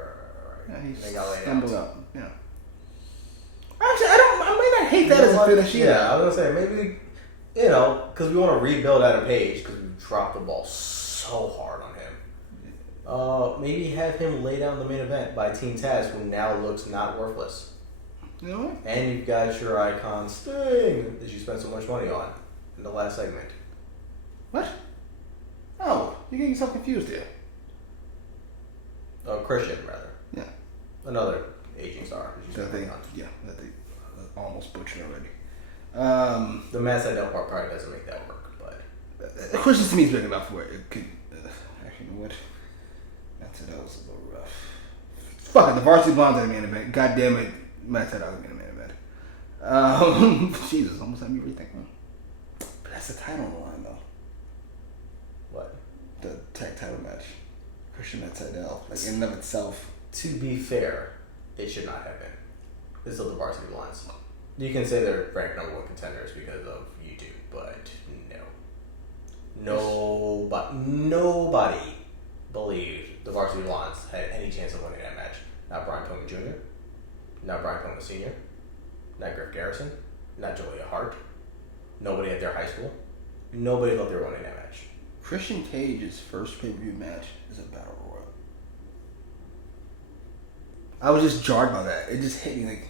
yeah, he They got laid stumbled out. out. Yeah. Actually, I might not hate that as a finish either. Yeah, I was gonna say maybe, because we want to rebuild Adam Page because we dropped the ball so hard on him. Maybe have him lay down the main event by Team Taz, who now looks not worthless. You know what? And you've got your icon Sting that you spent so much money on in the last segment. What? Oh, you're getting yourself confused here. Christian, rather. Yeah. Another aging star. That you spent money on. That they almost butchered already. The Matt Sydal part probably doesn't make that work, but Christian to me is big enough where it could. Actually, you know what? Matt Sydal was a little rough. Fuck it, the Varsity Blondes at the main event. God damn it, Matt Sydal was in the main event. Jesus, almost had me rethinking. But that's the title on the line, though. what? The the tag title match. Christian met Seidel, like in and of itself. To be fair, it should not have been. It's still the varsity lines. You can say they're ranked number 1 contenders because of YouTube, but no. Nobody believed the varsity lines had any chance of winning that match. Not Brian Pillman Jr., not Brian Pillman Sr., not Griff Garrison, not Julia Hart. Nobody at their high school. Nobody thought they were winning that match. Christian Cage's first pay-per-view match is a battle royal. I was just jarred by that. It just hit me like...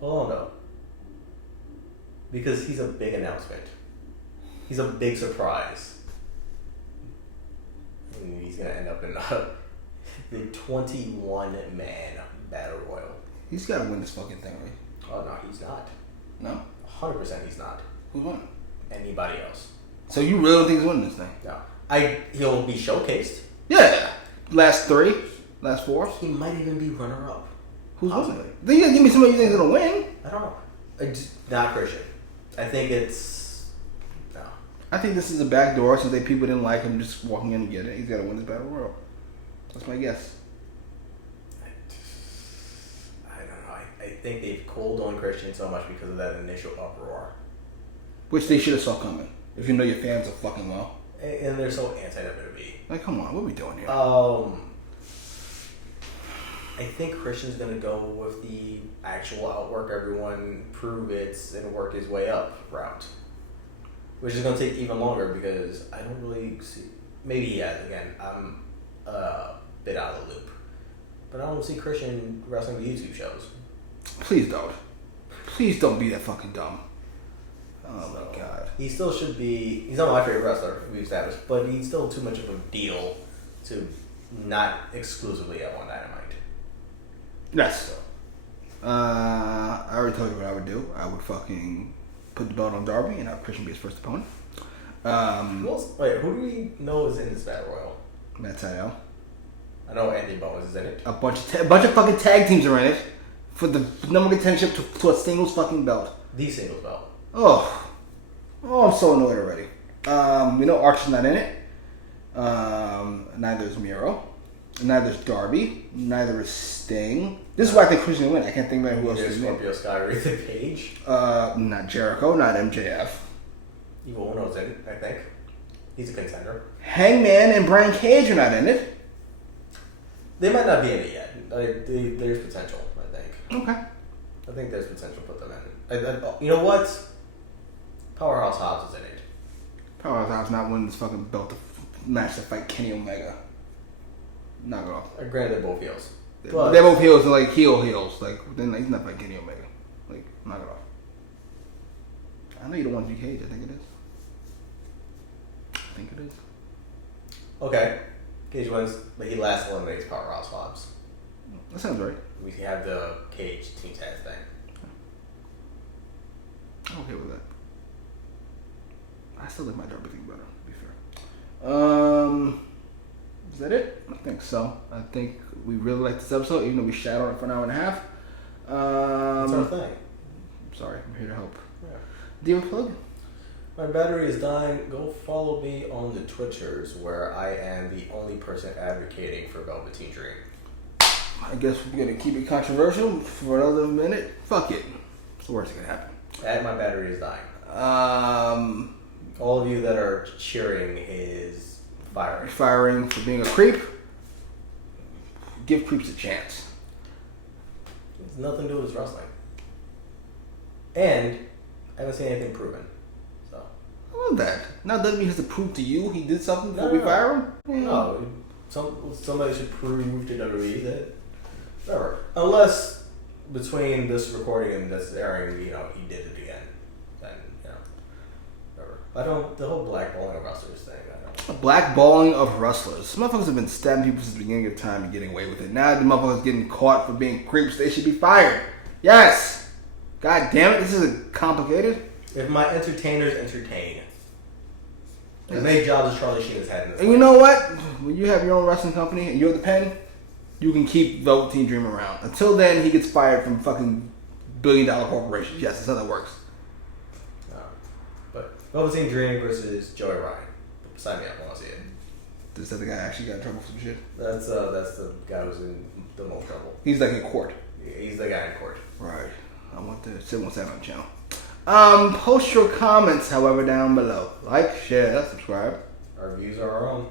Hold on though. Because he's a big announcement. He's a big surprise. And he's going to end up in the 21-man battle royal. He's got to win this fucking thing, right? Oh, no, he's not. No? 100% he's not. Who's won? Anybody else. So you really don't think he's winning this thing? No. He'll be showcased. Yeah. Last 3? Last 4? He might even be runner-up. Who's winning? Then you gotta give me somebody you think's gonna win. I don't know. Not Christian. I think it's... No. I think this is a backdoor since people didn't like him just walking in and getting it. He's gotta win this battle royal. That's my guess. I don't know. I think they've cooled on Christian so much because of that initial uproar. Which they should have saw coming. If you know your fans are fucking well. And they're so anti-WWE. Like, come on, what are we doing here? I think Christian's going to go with the actual outwork everyone, prove it's, and work his way up route. Which is going to take even longer because I don't really see... Maybe he has. Again, I'm a bit out of the loop. But I don't see Christian wrestling the YouTube shows. Please don't. Please don't be that fucking dumb. Oh my god. He still should be... He's not my favorite wrestler, we've established, but he's still too much of a deal to not exclusively at One Dynamite. Yes. I already told you what I would do. I would fucking put the belt on Darby and have Christian be his first opponent. Who do we know is in this battle royal? Matt Sydal. I know Andy Bowens is in it. A bunch of fucking tag teams are in it for the number one contendership to a singles fucking belt. The singles belt. Oh, I'm so annoyed already. We know Archer's not in it. Neither is Miro. Neither is Darby. Neither is Sting. This is why I think Christian will win. I can't think about who else is in Scorpio Sky or Ethan Page. Not Jericho. Not MJF. Evil Uno's in it, I think. He's a contender. Hangman and Brian Cage are not in it. They might not be in it yet. There's potential, I think. Okay. I think there's potential to put them in. You know what? Powerhouse Hobbs is in it. Powerhouse Hobbs not winning this fucking belt to match to fight Kenny Omega. Knock it off. Granted, they're both heels. But they're both heels, like heels. Like then he's not fighting Kenny Omega. Like knock it off. I know you don't want to be Cage. I think it is. Okay. Cage wins, but he last eliminates Powerhouse Hobbs. That sounds right. We have the Cage team tag thing. I'm okay with that. I still like my Darby thing better, to be fair. Is that it? I think so. I think we really like this episode, even though we shat on it for an hour and a half. That's our thing. Sorry, I'm here to help. Yeah. Do you have a plug? My battery is dying. Go follow me on the Twitters, where I am the only person advocating for Velveteen Dream. I guess we're gonna keep it controversial for another minute. Fuck it. What's the worst that can happen? And my battery is dying. All of you that are cheering his firing. Firing for being a creep. Give creeps a chance. It's nothing to do with his wrestling. And I haven't seen anything proven. So I love that. Now doesn't mean he has to prove to you he did something before we fire him? No. Somebody should prove to WWE that whatever. Unless between this recording and this airing, he did it again. Then, whatever. The whole blackballing of wrestlers thing, I don't. Blackballing of wrestlers. Some motherfuckers have been stabbing people since the beginning of time and getting away with it. Now the motherfuckers getting caught for being creeps. They should be fired. Yes! God damn it, this isn't complicated. If my entertainers entertain, as many jobs as Charlie Sheen has had in this And you know what? When you have your own wrestling company and you're the pen, you can keep Velveteen Dream around. Until then, he gets fired from fucking billion-dollar corporations. Yes, that's how that works. But Velveteen Dream versus Joey Ryan. The sign me up. I want to see it. Is that the guy actually got in trouble for some shit? That's the guy who's in the most trouble. He's like in court. He's the guy in court. Right. I want to sit on the channel. Post your comments, however, down below. Like, share, subscribe. Our views are our own.